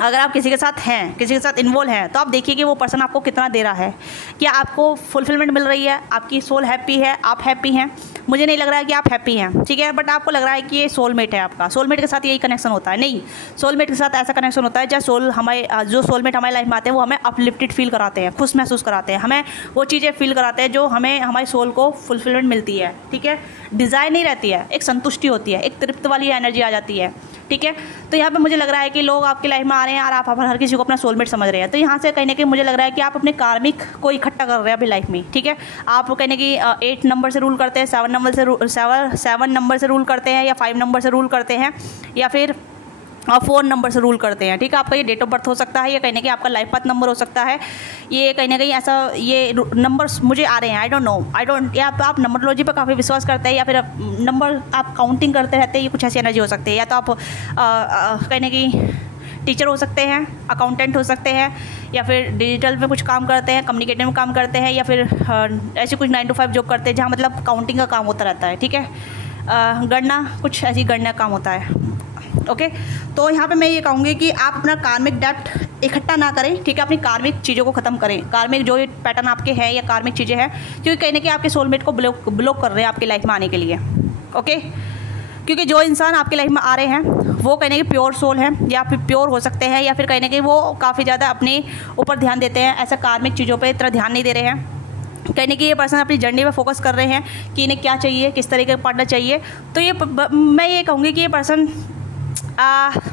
अगर आप किसी के साथ हैं, किसी के साथ इन्वॉल्व हैं, तो आप देखिए कि वो पर्सन आपको कितना दे रहा है, क्या आपको फुलफिलमेंट मिल रही है, आपकी सोल हैप्पी है, आप हैप्पी हैं। मुझे नहीं लग रहा है कि आप हैप्पी हैं, ठीक है, बट आपको लग रहा है कि ये सोलमेट है आपका। सोलमेट के साथ यही कनेक्शन होता है, नहीं, सोलमेट के साथ ऐसा कनेक्शन होता है जहाँ जो सोलमेट हमारी लाइफ में आते हैं वो हमें अपलिफ्टेड फील कराते हैं, खुश महसूस कराते हैं, हमें वो चीज़ें फील कराते हैं जो हमें हमारी सोल को फुलफिलमेंट मिलती है, ठीक है। डिज़ायर नहीं रहती है, एक संतुष्टि होती है, एक तृप्त वाली एनर्जी आ जाती है, ठीक है। तो यहाँ पे मुझे लग रहा है कि लोग आपकी लाइफ में आ रहे हैं और आप हर किसी को अपना सोलमेट समझ रहे हैं। तो यहाँ से कहीं ना कहीं मुझे लग रहा है कि आप अपने कार्मिक को इकट्ठा कर रहे हैं अपनी लाइफ में, ठीक है। आप कहने की 8 नंबर से रूल करते हैं, 7 नंबर से रूल करते हैं, या 5 नंबर से रूल करते हैं, या फिर और 4 नंबर से रूल करते हैं, ठीक है। आपका ये डेट ऑफ बर्थ हो सकता है, या कहीं ना कहीं आपका लाइफ पाथ नंबर हो सकता है, ये कहीं ना कहीं ऐसा ये नंबर्स मुझे आ रहे हैं, आई डोंट नो, या आप नंबरोलॉजी पर काफ़ी विश्वास करते हैं, या फिर नंबर आप काउंटिंग करते रहते हैं, ये कुछ ऐसी एनर्जी हो सकती है। या तो आप कहीं ना कहीं टीचर हो सकते हैं, अकाउंटेंट हो सकते हैं, या फिर डिजिटल में कुछ काम करते हैं, कम्युनिकेटिव में काम करते हैं, या फिर ऐसी कुछ 9 to 5 जॉब करते हैं जहाँ मतलब काउंटिंग का काम होता रहता है, ठीक है। गणना, कुछ ऐसी गणना काम होता है, ओके। तो यहाँ पे मैं ये कहूँगी कि आप अपना कार्मिक डेप्ट इकट्ठा ना करें, ठीक है। अपनी कार्मिक चीज़ों को ख़त्म करें, कार्मिक जो ये पैटर्न आपके हैं या कार्मिक चीज़ें हैं, क्योंकि कहीं ना कहीं आपके सोलमेट को ब्लॉक कर रहे हैं आपकी लाइफ में आने के लिए, ओके। क्योंकि जो इंसान आपकी लाइफ में आ रहे हैं वो कहीं ना कहीं प्योर सोल है, या फिर प्योर हो सकते हैं, या फिर कहीं ना कहीं वो काफ़ी ज़्यादा अपने ऊपर ध्यान देते हैं, ऐसा कार्मिक चीज़ों पर इतना ध्यान नहीं दे रहे हैं। कहीं ना कहीं ये पर्सन अपनी जर्नी में फोकस कर रहे हैं कि इन्हें क्या चाहिए, किस तरीके का पार्टनर चाहिए। तो ये मैं ये कहूँगी कि ये पर्सन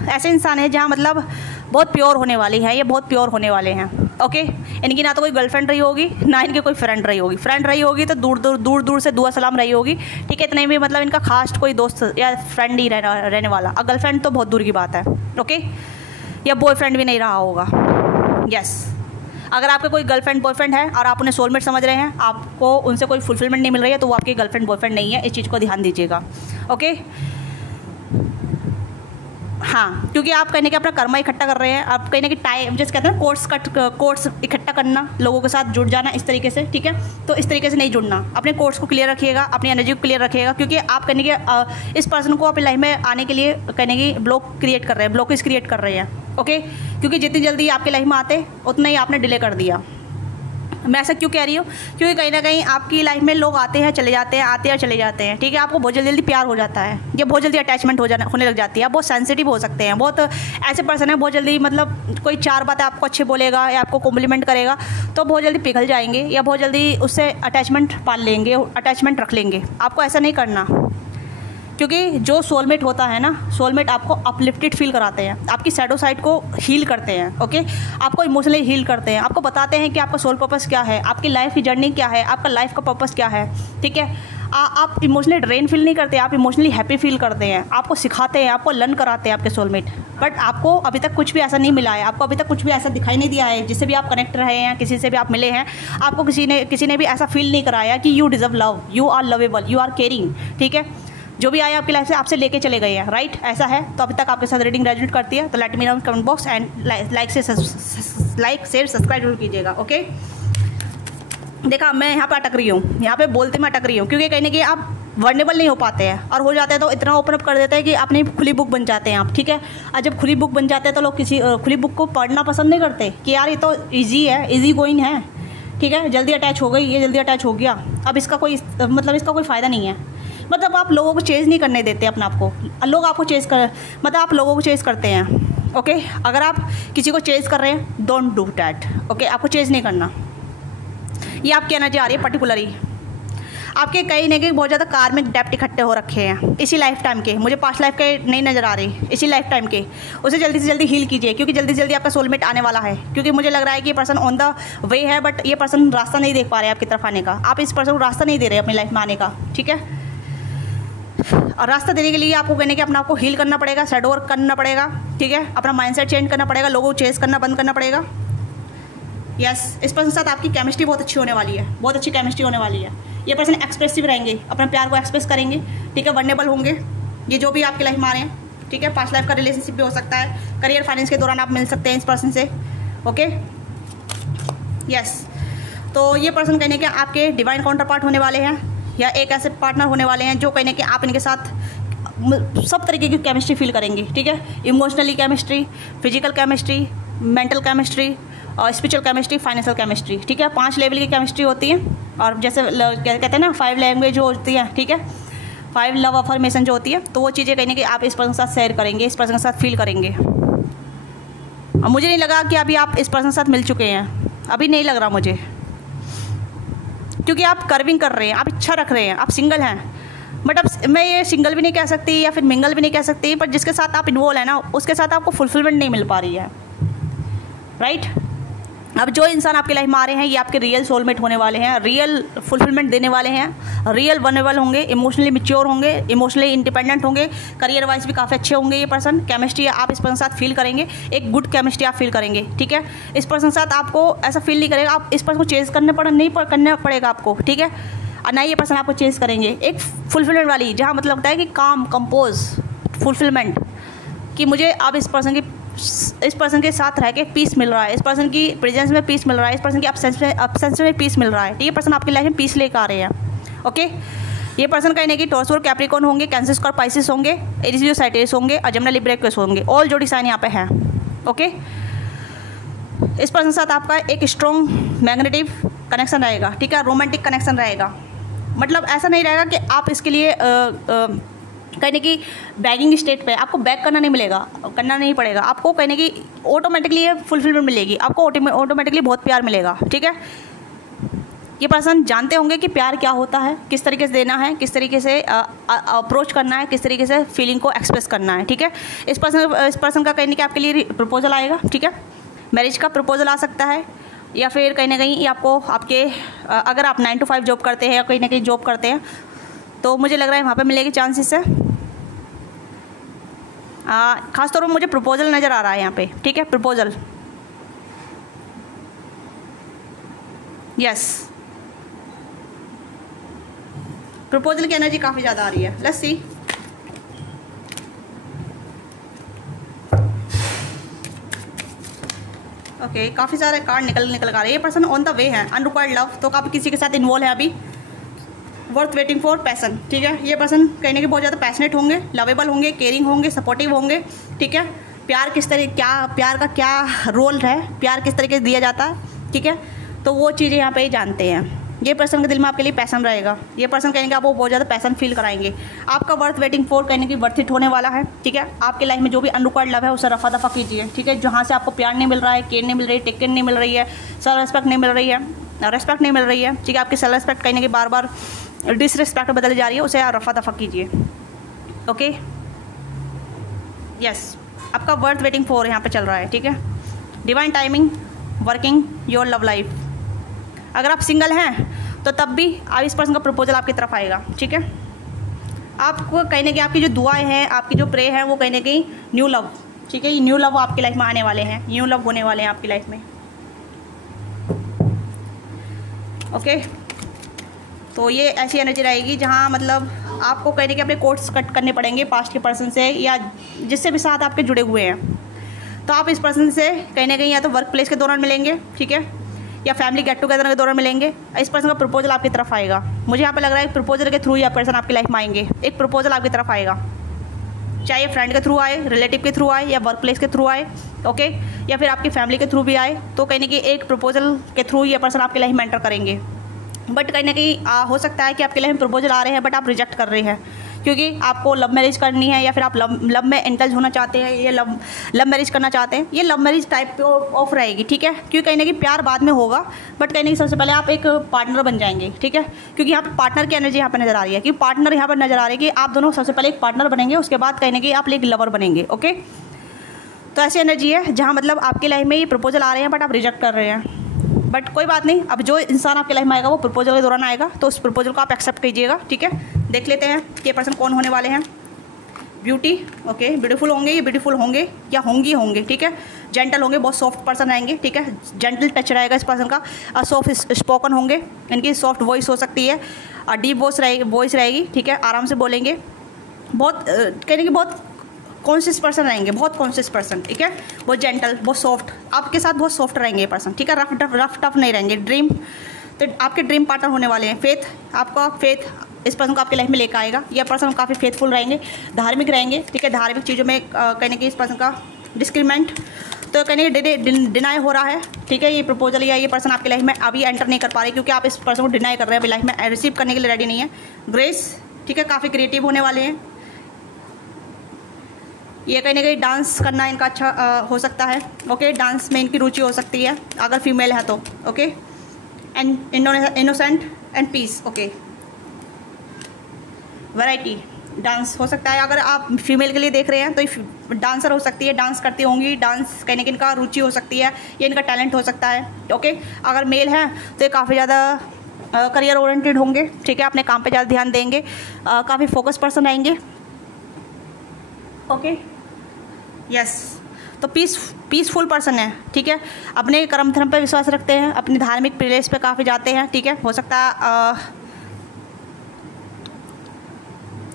ऐसे इंसान है जहाँ मतलब बहुत प्योर होने वाली है, ये बहुत प्योर होने वाले हैं, ओके। इनकी ना तो कोई गर्लफ्रेंड रही होगी, ना इनकी कोई फ्रेंड रही होगी। फ्रेंड रही होगी तो दूर से दुआ सलाम रही होगी, ठीक है। इतने भी मतलब इनका खास कोई दोस्त या फ्रेंड ही रहने वाला, और गर्लफ्रेंड तो बहुत दूर की बात है, ओके। या बॉयफ्रेंड भी नहीं रहा होगा, यस। अगर आपके कोई गर्लफ्रेंड बॉयफ्रेंड है और आप उन्हें सोलमेट समझ रहे हैं, आपको उनसे कोई फुलफिलमेंट नहीं मिल रही है, तो वो आपकी गर्लफ्रेंड बॉयफ्रेंड नहीं है, इस चीज़ को ध्यान दीजिएगा, ओके। हाँ, क्योंकि आप कहीं ना कहीं अपना कर्मा इकट्ठा कर रहे हैं, आप कहीं ना कहीं टाइम जैसे कहते हैं ना कोर्स इकट्ठा करना, लोगों के साथ जुड़ जाना इस तरीके से, ठीक है। तो इस तरीके से नहीं जुड़ना, अपने कोर्स को क्लियर रखिएगा, अपनी एनर्जी को क्लियर रखिएगा, क्योंकि आप कहीं ना कहीं इस पर्सन को अपनी लाइफ में आने के लिए कहीं ना कहीं ब्लॉकेज क्रिएट कर रहे हैं, ओके। क्योंकि जितनी जल्दी आपकी लाइफ में आते उतना ही आपने डिले कर दिया। मैं ऐसा क्यों कह रही हूँ, क्योंकि कहीं ना कहीं आपकी लाइफ में लोग आते हैं चले जाते हैं, आते हैं चले जाते हैं, ठीक है। आपको बहुत जल्दी प्यार हो जाता है, या बहुत जल्दी अटैचमेंट होने लग जाती है। आप बहुत सेंसिटिव हो सकते हैं, बहुत ऐसे पर्सन है बहुत जल्दी, मतलब कोई 4 बातें आपको अच्छे बोलेगा या आपको कॉम्प्लीमेंट करेगा तो बहुत जल्दी पिघल जाएंगे, या बहुत जल्दी उससे अटैचमेंट पाल लेंगे, अटैचमेंट रख लेंगे। आपको ऐसा नहीं करना, क्योंकि जो सोलमेट होता है ना, सोलमेट आपको अपलिफ्टेड फील कराते हैं, आपकी शैडो साइड को हील करते हैं, ओके। आपको इमोशनली हील करते हैं, आपको बताते हैं कि आपका सोल पर्पस क्या है, आपकी लाइफ की जर्नी क्या है, आपका लाइफ का पर्पस क्या है, ठीक है। आप इमोशनली ड्रेन फील नहीं करते, आप इमोशनली हैप्पी फील करते हैं, आपको सिखाते हैं, आपको लर्न कराते हैं आपके सोलमेट। बट आपको अभी तक कुछ भी ऐसा नहीं मिला है, आपको अभी तक कुछ भी ऐसा दिखाई नहीं दिया है, जिससे भी आप कनेक्ट रहे हैं, किसी से भी आप मिले हैं, आपको किसी ने भी ऐसा फील नहीं कराया कि you deserve love, you are lovable, you are caring, ठीक है। जो भी आए आपकी लाइफ से आपसे लेके चले गए हैं, राइट। ऐसा है तो अभी तक आपके साथ रीडिंग रेजोनेट करती है तो late me know in comment box, and like share subscribe जरूर कीजिएगा, ओके। देखा, मैं यहाँ पे अटक रही हूँ, यहाँ पे बोलते मैं अटक रही हूँ, क्योंकि कहीं ना कहीं आप वर्नेबल नहीं हो पाते हैं, और हो जाते हैं तो इतना ओपन अप कर देते हैं कि अपनी खुली बुक बन जाते हैं आप, ठीक है। और जब खुली बुक बन जाते हैं तो लोग किसी खुली बुक को पढ़ना पसंद नहीं करते कि यार ये तो ईजी है, ईजी गोइंग है, ठीक है। जल्दी अटैच हो गई, ये जल्दी अटैच हो गया, अब इसका कोई इसका कोई फ़ायदा नहीं है। मतलब आप लोगों को चेज़ नहीं करने देते अपने आप को, लोग आपको आप लोगों को चेज़ करते हैं, ओके। अगर आप किसी को चेज़ कर रहे हैं, डोंट डू डैट, ओके। आपको चेज़ नहीं करना। ये आपकी एनर्जी आ रही है पर्टिकुलरली, आपके कहीं ना कहीं बहुत ज़्यादा कार्मिक डेप्ट इकट्ठे हो रखे हैं इसी लाइफ टाइम के, मुझे पास्ट लाइफ के नहीं नज़र आ रही, इसी लाइफ टाइम के, उसे जल्दी से जल्दी हील कीजिए, क्योंकि जल्दी से जल्दी आपका सोलमेट आने वाला है। क्योंकि मुझे लग रहा है कि ये पर्सन ऑन द वे है, बट ये पर्सन रास्ता नहीं देख पा रहे आपकी तरफ आने का, आप इस पर्सन को रास्ता नहीं दे रहे अपनी लाइफ में आने का, ठीक है। और रास्ता देने के लिए आपको कहने के अपने आप को हील करना पड़ेगा, शैडो वर्क करना पड़ेगा, ठीक है। अपना माइंडसेट चेंज करना पड़ेगा, लोगों को चेस करना बंद करना पड़ेगा। यस, इस पर्सन के साथ आपकी केमिस्ट्री बहुत अच्छी होने वाली है, बहुत अच्छी केमिस्ट्री होने वाली है। ये पर्सन एक्सप्रेसिव रहेंगे, अपने प्यार को एक्सप्रेस करेंगे, ठीक है। वर्नेबल होंगे, ये जो भी आपकी लाइफ में आ रहे हैं, ठीक है। पास्ट लाइफ का रिलेशनशिप भी हो सकता है, करियर फाइनेंस के दौरान आप मिल सकते हैं इस पर्सन से, ओके। यस, तो ये पर्सन कहने के आपके डिवाइन काउंटर पार्ट होने वाले हैं, या एक ऐसे पार्टनर होने वाले हैं जो कहने के आप इनके साथ सब तरीके की केमिस्ट्री फील करेंगे, ठीक है। Emotionally chemistry, physical chemistry, mental chemistry, और स्पिरिचुअल केमिस्ट्री, फाइनेंशियल केमिस्ट्री, ठीक है। 5 लेवल की केमिस्ट्री होती है, और जैसे कहते हैं ना 5 लैंग्वेज जो होती है, ठीक है, 5 लव अफर्मेशन जो होती है, तो वो चीज़ें कहने कि आप इस पर्सन के साथ शेयर करेंगे, इस पर्सन के साथ फील करेंगे। और मुझे नहीं लगा कि अभी आप इस पर्सन के साथ मिल चुके हैं, अभी नहीं लग रहा मुझे, क्योंकि आप कर्विंग कर रहे हैं, आप इच्छा रख रहे हैं, आप सिंगल हैं। बट अब मैं ये सिंगल भी नहीं कह सकती या फिर मिंगल भी नहीं कह सकती, पर जिसके साथ आप इन्वॉल्व है ना, उसके साथ आपको फुलफिलमेंट नहीं मिल पा रही है, राइट। अब जो इंसान आपकी लाइफ में आ रहे हैं, ये आपके रियल सोलमेट होने वाले हैं, रियल फुलफिलमेंट देने वाले हैं, रियल वनरेबल होंगे, इमोशनली मैच्योर होंगे, इमोशनली इंडिपेंडेंट होंगे, करियर वाइज भी काफ़ी अच्छे होंगे ये पर्सन। केमिस्ट्री आप इस पर्सन के साथ फील करेंगे, एक गुड केमिस्ट्री आप फील करेंगे, ठीक है। इस पर्सन के साथ आपको ऐसा फील नहीं करेगा, आप इस पर्सन को चेज करना पड़ेगा आपको, ठीक है। और ना ये पर्सन आपको चेज करेंगे, एक फुलफिलमेंट वाली, जहाँ मतलब लगता है कि काम, कंपोज, फुलफिलमेंट, कि मुझे अब इस पर्सन के साथ रह के पीस मिल रहा है, इस पर्सन की प्रेजेंस में पीस मिल रहा है, इस पर्सन की अब्सेंस में पीस मिल रहा है। ये पर्सन आपकी लाइफ में पीस लेकर आ रहे हैं, ओके। ये पर्सन कहीं ना कहीं टॉरस और कैप्रिकॉर्न होंगे, कैंसर और पाइसिस होंगे, एरीज और साइटेरिस होंगे, और जमुना लिब्रा एक्वेरियस होंगे। ऑल जोड़ी साइन यहाँ पे हैं, ओके। इस पर्सन के साथ आपका एक स्ट्रॉन्ग मैग्नेटिक कनेक्शन रहेगा, ठीक है, रोमांटिक कनेक्शन रहेगा। मतलब ऐसा नहीं रहेगा कि आप इसके लिए कहने की बैगिंग स्टेट पे आपको बैग करना नहीं पड़ेगा, आपको कहने की ऑटोमेटिकली ये फुलफिलमेंट मिलेगी, आपको ऑटोमेटिकली बहुत प्यार मिलेगा, ठीक है। ये पर्सन जानते होंगे कि प्यार क्या होता है, किस तरीके से देना है, किस तरीके से अप्रोच करना है, किस तरीके से फीलिंग को एक्सप्रेस करना है, ठीक है। इस पर्सन का कहने की आपके लिए प्रपोजल आएगा, ठीक है। मैरिज का प्रपोजल आ सकता है, या फिर कहीं ना कहीं आपको आपके अगर आप 9 to 5 जॉब करते हैं या कहीं ना कहीं जॉब करते हैं तो मुझे लग रहा है वहाँ पे मिलेगी चांसेस है। खासतौर पर मुझे प्रपोजल नज़र आ रहा है यहाँ पे, ठीक है, प्रपोजल, यस, प्रपोजल की एनर्जी काफ़ी ज़्यादा आ रही है। Let's see. ओके, काफ़ी सारे कार्ड निकल आ रहे हैं। ये पर्सन ऑन द वे है, अनरिक्वायर्ड लव, तो काफ़ी किसी के साथ इन्वॉल्व है अभी, वर्थ वेटिंग फॉर पैसन, ठीक है। ये पर्सन कहने के बहुत ज़्यादा पैशनेट होंगे, लवेबल होंगे, केयरिंग होंगे, सपोर्टिव होंगे, ठीक है। प्यार का क्या रोल है, प्यार किस तरीके से दिया जाता है, ठीक है, तो वो चीज़ें यहाँ पे जानते हैं। ये पर्सन के दिल में आपके लिए पैसन रहेगा, ये पर्सन कहने के आपको बहुत ज़्यादा पैसन फील कराएंगे। आपका वर्थ वेटिंग फॉर कहने की वर्थ इट होने वाला है, ठीक है। आपकी लाइफ में जो भी अनरिक्वायर्ड लव है उसे रफा दफा कीजिए, ठीक है। जहाँ से आपको प्यार नहीं मिल रहा है, केयर नहीं मिल रही है, टेक केयर नहीं मिल रही है, सेल्फ रेस्पेक्ट नहीं मिल रही है, रेस्पेक्ट नहीं मिल रही है, ठीक है। आपकी सेल्फ रेस्पेक्ट कहने की बार बार डिसरिस्पेक्ट बदल जा रही है, उसे आप रफा दफा कीजिए, ओके, यस। आपका वर्थ वेटिंग फॉर यहाँ पे चल रहा है, ठीक है। Divine timing, working your love life. अगर आप सिंगल हैं तो तब भी अब इस पर्सन का प्रपोजल आपकी तरफ आएगा, ठीक है। आपको कहीं ना कहीं आपकी जो दुआएं हैं, आपकी जो प्रे है, वो कहीं ना कहीं न्यू लव, ठीक है, ये न्यू लव आपकी लाइफ में आने वाले हैं, न्यू लव होने वाले हैं आपकी लाइफ में, ओके। तो ये ऐसी एनर्जी रहेगी जहाँ मतलब आपको कहीं ना कहीं अपने कोर्ट्स कट करने पड़ेंगे पास्ट के पर्सन से, या जिससे भी साथ आपके जुड़े हुए हैं। तो आप इस पर्सन से कहीं ना कहीं या तो वर्क प्लेस के दौरान मिलेंगे, ठीक है, या फैमिली गेट टुगेदर के दौरान मिलेंगे। इस पर्सन का प्रपोजल आपकी तरफ आएगा। मुझे यहाँ पे लग रहा है प्रपोजल के थ्रू या पर्सन आपकी लाइफ में आएंगे, एक प्रपोजल आपकी तरफ आएगा, चाहे फ्रेंड के थ्रू आए, रिलेटिव के थ्रू आए, या वर्क प्लेस के थ्रू आए, ओके, या फिर आपकी फैमिली के थ्रू भी आए। तो कहीं ना कहीं एक प्रपोजल के थ्रू ये पर्सन आपकी लाइफ में एंटर करेंगे। बट कहीं ना कहीं हो सकता है कि आपके लाइफ में प्रपोजल आ रहे हैं बट आप रिजेक्ट कर रहे हैं, क्योंकि आपको लव मैरिज करनी है, या फिर आप लव में इंडल्ज होना चाहते हैं, या लव मैरिज करना चाहते हैं। ये लव मैरिज टाइप ऑफ रहेगी, ठीक है, क्योंकि कहीं ना कहीं प्यार बाद में होगा, बट कहीं ना कहीं सबसे पहले आप एक पार्टनर बन जाएंगे, ठीक है। क्योंकि यहाँ पर पार्टनर की एनर्जी यहाँ पर नजर आ रही है, कि पार्टनर यहाँ पर नजर आ रही है कि आप दोनों सबसे पहले एक पार्टनर बनेंगे, उसके बाद कहीं ना कहीं आप एक लवर बनेंगे, ओके। तो ऐसी एनर्जी है जहाँ मतलब आपकी लाइफ में ये प्रपोजल आ रहे हैं बट आप रिजेक्ट कर रहे हैं। बट कोई बात नहीं, अब जो इंसान आपके लाइफ में आएगा वो प्रपोजल के दौरान आएगा, तो उस प्रपोजल को आप एक्सेप्ट कीजिएगा, ठीक है। देख लेते हैं कि ये पर्सन कौन होने वाले हैं। ब्यूटी, ओके, ब्यूटीफुल होंगे, ये ब्यूटीफुल होंगे या होंगे, ठीक है। जेंटल होंगे, बहुत सॉफ्ट पर्सन रहेंगे, ठीक है, जेंटल टच रहेगा इस पर्सन का, सॉफ्ट स्पोकन होंगे, इनकी सॉफ्ट वॉइस हो सकती है, और डीप वॉइस रहेगी, ठीक है, आराम से बोलेंगे, बहुत कहने की बहुत कॉन्शियस पर्सन रहेंगे, बहुत कॉन्शियस पर्सन, ठीक है, बहुत जेंटल, बहुत सॉफ्ट, आपके साथ बहुत सॉफ्ट रहेंगे ये पर्सन, ठीक है, रफ टफ नहीं रहेंगे। ड्रीम, तो आपके ड्रीम पार्टनर होने वाले हैं। फेथ, आपका फेथ इस पर्सन को आपकी लाइफ में लेकर आएगा। यह पर्सन काफ़ी फेथफुल रहेंगे, धार्मिक रहेंगे, ठीक है, धार्मिक चीज़ों में कहने की इस पर्सन का डिस्क्रिमिनेंट तो कहने की डिनाई हो रहा है, ठीक है। ये प्रपोजल या ये पर्सन आपकी लाइफ में अभी एंटर नहीं कर पा रही, क्योंकि आप इस पर्सन को डिनाई कर रहे हैं, अभी लाइफ में रिसीव करने के लिए रेडी नहीं है। ग्रेस, ठीक है, काफ़ी क्रिएटिव होने वाले हैं। ये कहीं ना कहीं डांस करना इनका अच्छा हो सकता है, ओके, डांस में इनकी रुचि हो सकती है अगर फीमेल है तो, okay. And innocent and peace, okay. Variety, dance हो सकता है, अगर आप फीमेल के लिए देख रहे हैं तो डांसर हो सकती है, डांस करती होंगी, डांस कहने की इनका रुचि हो सकती है, ये इनका टैलेंट हो सकता है, ओके। अगर मेल है तो ये काफ़ी ज़्यादा करियर ओरिएंटेड होंगे, ठीक है, अपने काम पे ज़्यादा ध्यान देंगे, काफ़ी फोकस पर्सन रहेंगे। Okay, yes. तो पीसफुल पर्सन है, ठीक है, अपने कर्म धर्म पे विश्वास रखते हैं, अपनी धार्मिक प्लेस पे काफ़ी जाते हैं, ठीक है। हो सकता है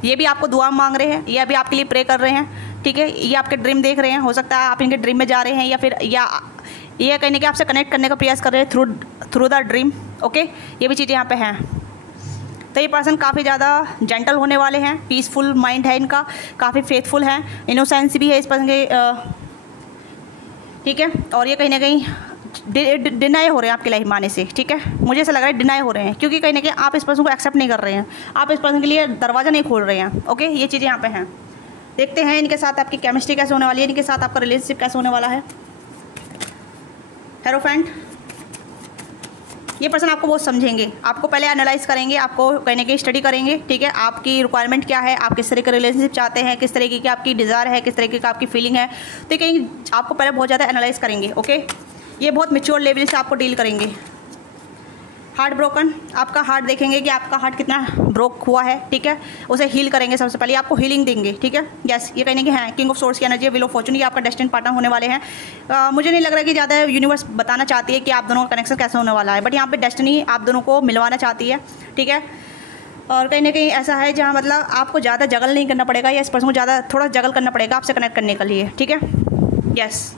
ये भी आपको दुआ मांग रहे हैं, ये अभी आपके लिए प्रे कर रहे हैं, ठीक है, ये आपके ड्रीम देख रहे हैं, हो सकता है आप इनके ड्रीम में जा रहे हैं, या फिर या ये कहने के आपसे कनेक्ट करने का प्रयास कर रहे हैं थ्रू द ड्रीम। ओके, ये भी चीज़ें यहाँ पे हैं। तो ये पर्सन काफ़ी ज़्यादा जेंटल होने वाले हैं, पीसफुल माइंड है इनका, काफ़ी फेथफुल है, इनोसेंस भी है इस पर्सन के, ठीक है। और ये कहीं ना कहीं डिनाई हो रहे हैं आपकी लाइफ में आने से, ठीक है, मुझे ऐसा लग रहा है डिनाई हो रहे हैं, क्योंकि कहीं ना कहीं आप इस पर्सन को एक्सेप्ट नहीं कर रहे हैं, आप इस पर्सन के लिए दरवाज़ा नहीं खोल रहे हैं। ओके, ये चीज़ें यहाँ पे हैं। देखते हैं इनके साथ आपकी केमिस्ट्री कैसे होने वाली है, इनके साथ आपका रिलेशनशिप कैसे होने वाला है। हेरोफेंट, ये पर्सन आपको बहुत समझेंगे, आपको पहले एनालाइज करेंगे, आपको कहीं ना कहीं स्टडी करेंगे, ठीक है, आपकी रिक्वायरमेंट क्या है, आप किस तरह का रिलेशनशिप चाहते हैं, किस तरीके की आपकी डिज़ायर है, किस तरीके का आपकी फीलिंग है, तो कहीं आपको पहले बहुत ज़्यादा एनालाइज करेंगे। ओके, ये बहुत मैच्योर लेवल से आपको डील करेंगे। हार्ट ब्रोकन, आपका हार्ट देखेंगे कि आपका हार्ट कितना ब्रोक हुआ है, ठीक है, उसे हील करेंगे, सबसे पहले आपको हीलिंग देंगे, ठीक है। यस, ये कहने के हैं किंग ऑफ सोर्स की एनर्जी, व्हील ऑफ फॉर्चून, ये आपका डेस्टिनी पार्टनर होने वाले हैं। मुझे नहीं लग रहा कि ज़्यादा यूनिवर्स बताना चाहती है कि आप दोनों का कनेक्शन कैसे होने वाला है, बट यहाँ पे डेस्टिनी आप दोनों को मिलवाना चाहती है, ठीक है। और कहीं ना कहीं ऐसा है जहाँ मतलब आपको ज़्यादा जगल नहीं करना पड़ेगा, या इस पर्सन को ज़्यादा थोड़ा जगल करना पड़ेगा आपसे कनेक्ट करने के लिए, ठीक है। यस,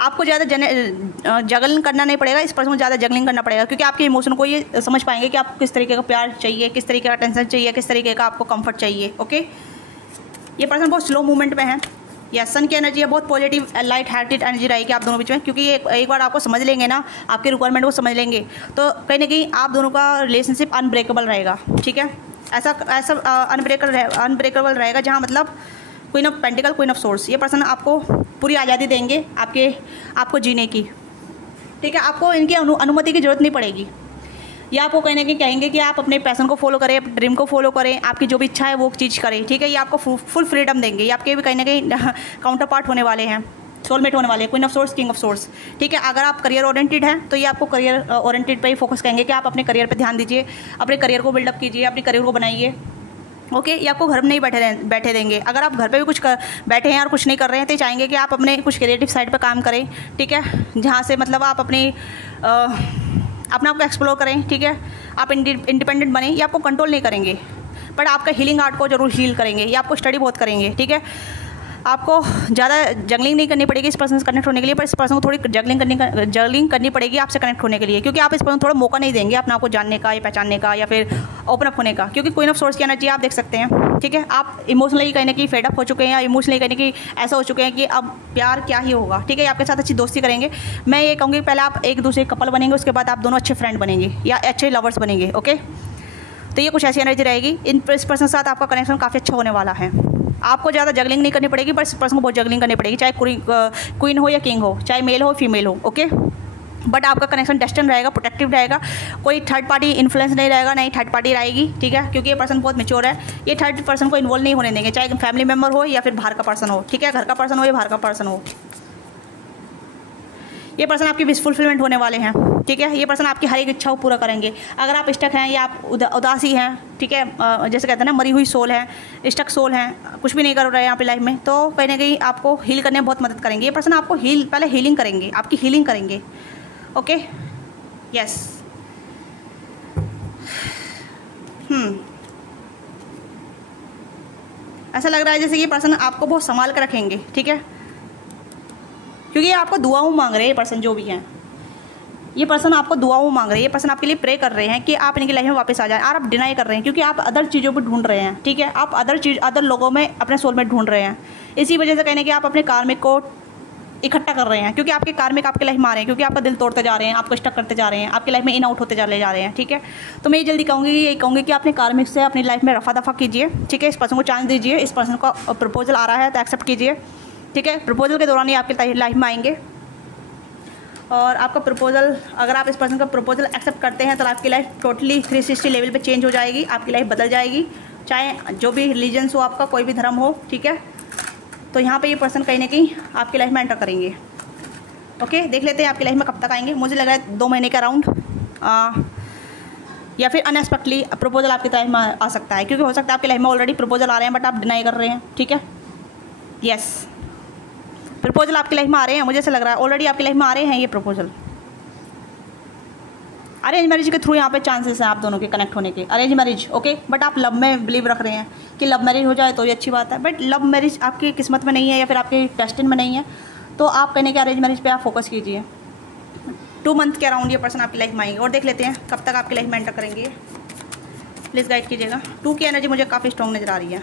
आपको ज़्यादा जगलिंग करना नहीं पड़ेगा, इस पर्सन को ज़्यादा जगलिंग करना पड़ेगा, क्योंकि आपके इमोशन को ये समझ पाएंगे कि आप किस तरीके का प्यार चाहिए, किस तरीके का टेंशन चाहिए, किस तरीके का आपको कंफर्ट चाहिए। ओके, ये पर्सन बहुत स्लो मूवमेंट में है। या सन की एनर्जी है, बहुत पॉजिटिव लाइट हार्टेड एनर्जी रहेगी आप दोनों बीच में, क्योंकि ये एक बार आपको समझ लेंगे ना, आपके रिक्वायरमेंट को समझ लेंगे, तो कहीं ना कहीं आप दोनों का रिलेशनशिप अनब्रेकेबल रहेगा, ठीक है। ऐसा अनब्रेकेबल रहेगा जहाँ मतलब queen of pentacle, queen of source, ये पर्सन आपको पूरी आज़ादी देंगे आपको जीने की, ठीक है। आपको इनकी अनुमति की ज़रूरत नहीं पड़ेगी, या आपको कहीं ना कहीं कहेंगे कि आप अपने पैशन को फॉलो करें, अपने ड्रीम को फॉलो करें, आपकी जो भी इच्छा है वो चीज़ करें, ठीक है। ये आपको फुल फ्रीडम देंगे, ये आपके भी कहीं ना कहीं काउंटर पार्ट होने वाले हैं, सोलमेट होने वाले हैं, queen of source, king of source, ठीक है। अगर आप करियर ओरिएंटेड हैं तो ये आपको करियर ओरिएंटेड पर ही फोकस करेंगे कि आप अपने करियर पर ध्यान दीजिए, अपने करियर को बिल्डअप कीजिए, अपने करियर को बनाइए। ओके, ये आपको घर में नहीं बैठे देंगे। अगर आप घर पे भी कुछ बैठे हैं और कुछ नहीं कर रहे हैं तो चाहेंगे कि आप अपने कुछ क्रिएटिव साइड पे काम करें, ठीक है, जहाँ से मतलब आप अपने आप को एक्सप्लोर करें, ठीक है, आप इंडिपेंडेंट बने। ये आपको कंट्रोल नहीं करेंगे, बट आपका हीलिंग आर्ट को जरूर हील करेंगे, ये आपको स्टडी बहुत करेंगे, ठीक है। आपको ज़्यादा जगलिंग नहीं करनी पड़ेगी इस पर्सन से कनेक्ट होने के लिए, पर इस पर्सन को थोड़ी जगलिंग करनी पड़ेगी आपसे कनेक्ट होने के लिए, क्योंकि आप इस पर्सन को थोड़ा मौका नहीं देंगे अपने आप को जानने का या पहचानने का या फिर ओपन अप होने का, क्योंकि क्वीन ऑफ सोर्स की एनर्जी आप देख सकते हैं, ठीक है। आप इमोशनली कहीं ना कहीं फेडअप हो चुके हैं, या इमोशनली कहीं ना कहीं ऐसा हो चुके हैं कि अब प्यार क्या ही होगा, ठीक है। आपके साथ अच्छी दोस्ती करेंगे। मैं ये कहूँगी पहले आप एक दूसरे कपल बनेंगे, उसके बाद आप दोनों अच्छे फ्रेंड बनेंगे या अच्छे लवर्स बनेंगे। ओके, तो ये कुछ ऐसी एनर्जी रहेगी। इस पर्सन के साथ आपका कनेक्शन काफ़ी अच्छा होने वाला है। आपको ज़्यादा जगलिंग नहीं करनी पड़ेगी, पर इस पर्सन को बहुत जगलिंग करनी पड़ेगी, चाहे क्वीन हो या किंग हो, चाहे मेल हो फीमेल हो। ओके, बट आपका कनेक्शन डेस्टिन रहेगा, प्रोटेक्टिव रहेगा, कोई थर्ड पार्टी इन्फ्लुएंस नहीं रहेगा, नहीं थर्ड पार्टी रहेगी, ठीक है, क्योंकि ये पर्सन बहुत मैच्योर है। ये थर्ड पर्सन को इन्वॉल्व नहीं होने देंगे, चाहे फैमिली मेम्बर हो या फिर बाहर का पर्सन हो, ठीक है, घर का पर्सन हो या बाहर का पर्सन हो। ये पर्सन आपकी विश फुलफिलमेंट होने वाले हैं, ठीक है। ये पर्सन आपकी हर एक इच्छा को पूरा करेंगे। अगर आप स्टक हैं या आप उदासी हैं, ठीक है, जैसे कहते हैं ना मरी हुई सोल है, स्टक सोल हैं, कुछ भी नहीं कर रहे हैं यहाँ पे लाइफ में, तो कहीं ना कहीं आपको हील करने में बहुत मदद करेंगे। ये पर्सन आपको पहले हीलिंग करेंगे, आपकी हीलिंग करेंगे। ओके, यस, ऐसा लग रहा है जैसे ये पर्सन आपको बहुत संभाल कर रखेंगे, ठीक है, क्योंकि ये आपको दुआओं मांग रहे हैं। ये पर्सन जो भी हैं, ये पर्सन आपको दुआओं मांग रहे हैं, ये पर्सन आपके लिए प्रे कर रहे हैं कि आप इनकी लाइफ में वापस आ जाएं, और आप डिनाई कर रहे हैं क्योंकि आप अदर चीज़ों पर ढूंढ रहे हैं, ठीक है, आप अदर लोगों में अपने सोलमेट ढूंढ रहे हैं। इसी वजह से कहने कि आप अपने कार्मिक को इकट्ठा कर रहे हैं, क्योंकि आपके कार्मिक आपके लाइफ में आ रहे हैं, क्योंकि आपका दिल तोड़ते जा रहे हैं, आपको स्टक करते जा रहे हैं, आपकी लाइफ में इन आउट होते चले जा रहे हैं, ठीक है। तो मैं ये जल्दी कहूँगी कि अपने कार्मिक से अपनी लाइफ में रफा दफा कीजिए, ठीक है। इस पर्सन को चांस दीजिए, इस पर्सन का प्रपोजल आ रहा है तो एक्सेप्ट कीजिए, ठीक है। प्रपोजल के दौरान ही आपके लाइफ में आएंगे, और आपका प्रपोजल, अगर आप इस पर्सन का प्रपोजल एक्सेप्ट करते हैं तो आपकी लाइफ टोटली 360 लेवल पे चेंज हो जाएगी, आपकी लाइफ बदल जाएगी, चाहे जो भी रिलीजन्स हो, आपका कोई भी धर्म हो, ठीक है। तो यहाँ पे ये पर्सन कहीं ना कहीं आपकी लाइफ में एंटर करेंगे। ओके, देख लेते हैं आपकी लाइफ में कब तक आएंगे। मुझे लगा है 2 महीने का अराउंड, या फिर अनएक्सपेक्टली प्रपोजल आपकी लाइफ में आ सकता है, क्योंकि हो सकता है आपकी लाइफ में ऑलरेडी प्रपोजल आ रहे हैं बट आप डिनाई कर रहे हैं, ठीक है। यस, प्रपोजल आपकी लाइफ में आ रहे हैं, मुझे ऐसा लग रहा है ऑलरेडी आपकी लाइफ में आ रहे हैं ये प्रपोजल। अरेंज मैरिज के थ्रू यहाँ पे चांसेस हैं आप दोनों के कनेक्ट होने के, अरेंज मैरिज ओके, बट आप लव में बिलीव रख रहे हैं कि लव मैरिज हो जाए तो ये अच्छी बात है, बट लव मैरिज आपकी किस्मत में नहीं है या फिर आपके डेस्टिनी में नहीं है, तो आप कहने के अरेंज मैरिज पे आप फोकस कीजिए। 2 मंथ के अराउंड ये पर्सन आपकी लाइफ में आएंगे और देख लेते हैं कब तक आपकी लाइफ में एंटर करेंगे। प्लीज़ गाइड कीजिएगा, 2 की एनर्जी मुझे काफ़ी स्ट्रॉन्ग नज़र आ रही है।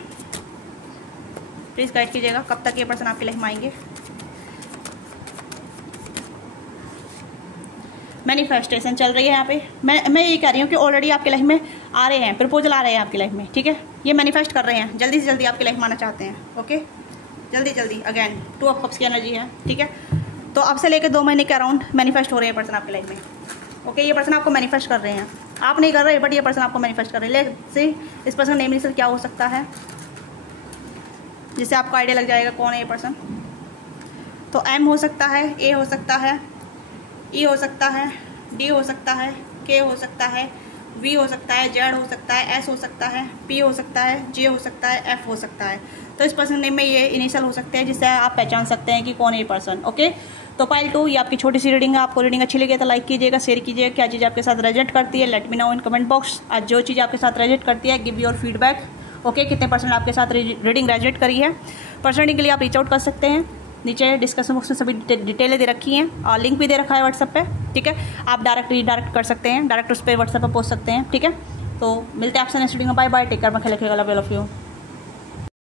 प्लीज़ गाइड कीजिएगा कब तक ये पर्सन आपकी लाइफ में आएंगे। मैनिफेस्टेशन चल रही है यहाँ पे। मैं ये कह रही हूँ कि ऑलरेडी आपकी लाइफ में आ रहे हैं, प्रपोजल आ रहे हैं आपकी लाइफ में, ठीक है। ये मैनिफेस्ट कर रहे हैं, जल्दी से जल्दी आपकी लाइफ में आना चाहते हैं, ओके, जल्दी जल्दी। अगेन 2 ऑफ कप्स की एनर्जी है, ठीक है। तो अब से लेकर 2 महीने के अराउंड मैनिफेस्ट हो रहे हैं पर्सन आपकी लाइफ में, ओके। ये पर्सन आपको मैनिफेस्ट कर रहे हैं, आप नहीं कर रहे बट ये पर्सन आपको मैनिफेस्ट कर रहे हैं। लेट्स सी इस पर्सन नेम इनिशियल क्या हो सकता है जिससे आपको आइडिया लग जाएगा कौन है ये पर्सन। तो M हो सकता है, A हो सकता है, E हो सकता है, D हो सकता है, K हो सकता है, V हो सकता है, Z हो सकता है, S हो सकता है, P हो सकता है, J हो सकता है, F हो सकता है। तो इस पर्सन नेम में ये इनिशियल हो सकते हैं जिससे आप पहचान सकते हैं कि कौन है ये पर्सन, ओके। तो पाइल 2 ये आपकी छोटी सी रीडिंग है। आपको रीडिंग अच्छी लगी तो लाइक कीजिएगा, शेयर कीजिएगा। क्या चीज़ आपके साथ रेजोनेट करती है let me know in comment box. आज जो चीज़ आपके साथ रेजोनेट करती है गिव योर फीडबैक, ओके। कितने परसेंट आपके साथ रीडिंग रेजोनेट करी है। पर्सनली के लिए आप रीच आउट कर सकते हैं, नीचे डिस्कशन बॉक्स में सभी डिटेलें दे रखी हैं और लिंक भी दे रखा है व्हाट्सएप पे, ठीक है। आप डायरेक्ट रीडायरेक्ट कर सकते हैं, डायरेक्ट उस पर व्हाट्सएप पर पहुँच सकते हैं, ठीक है। तो मिलते हैं आपसे नेक्स्ट वीडियो में। बाय बाय, टेक केयर, मैं खेल लव यू।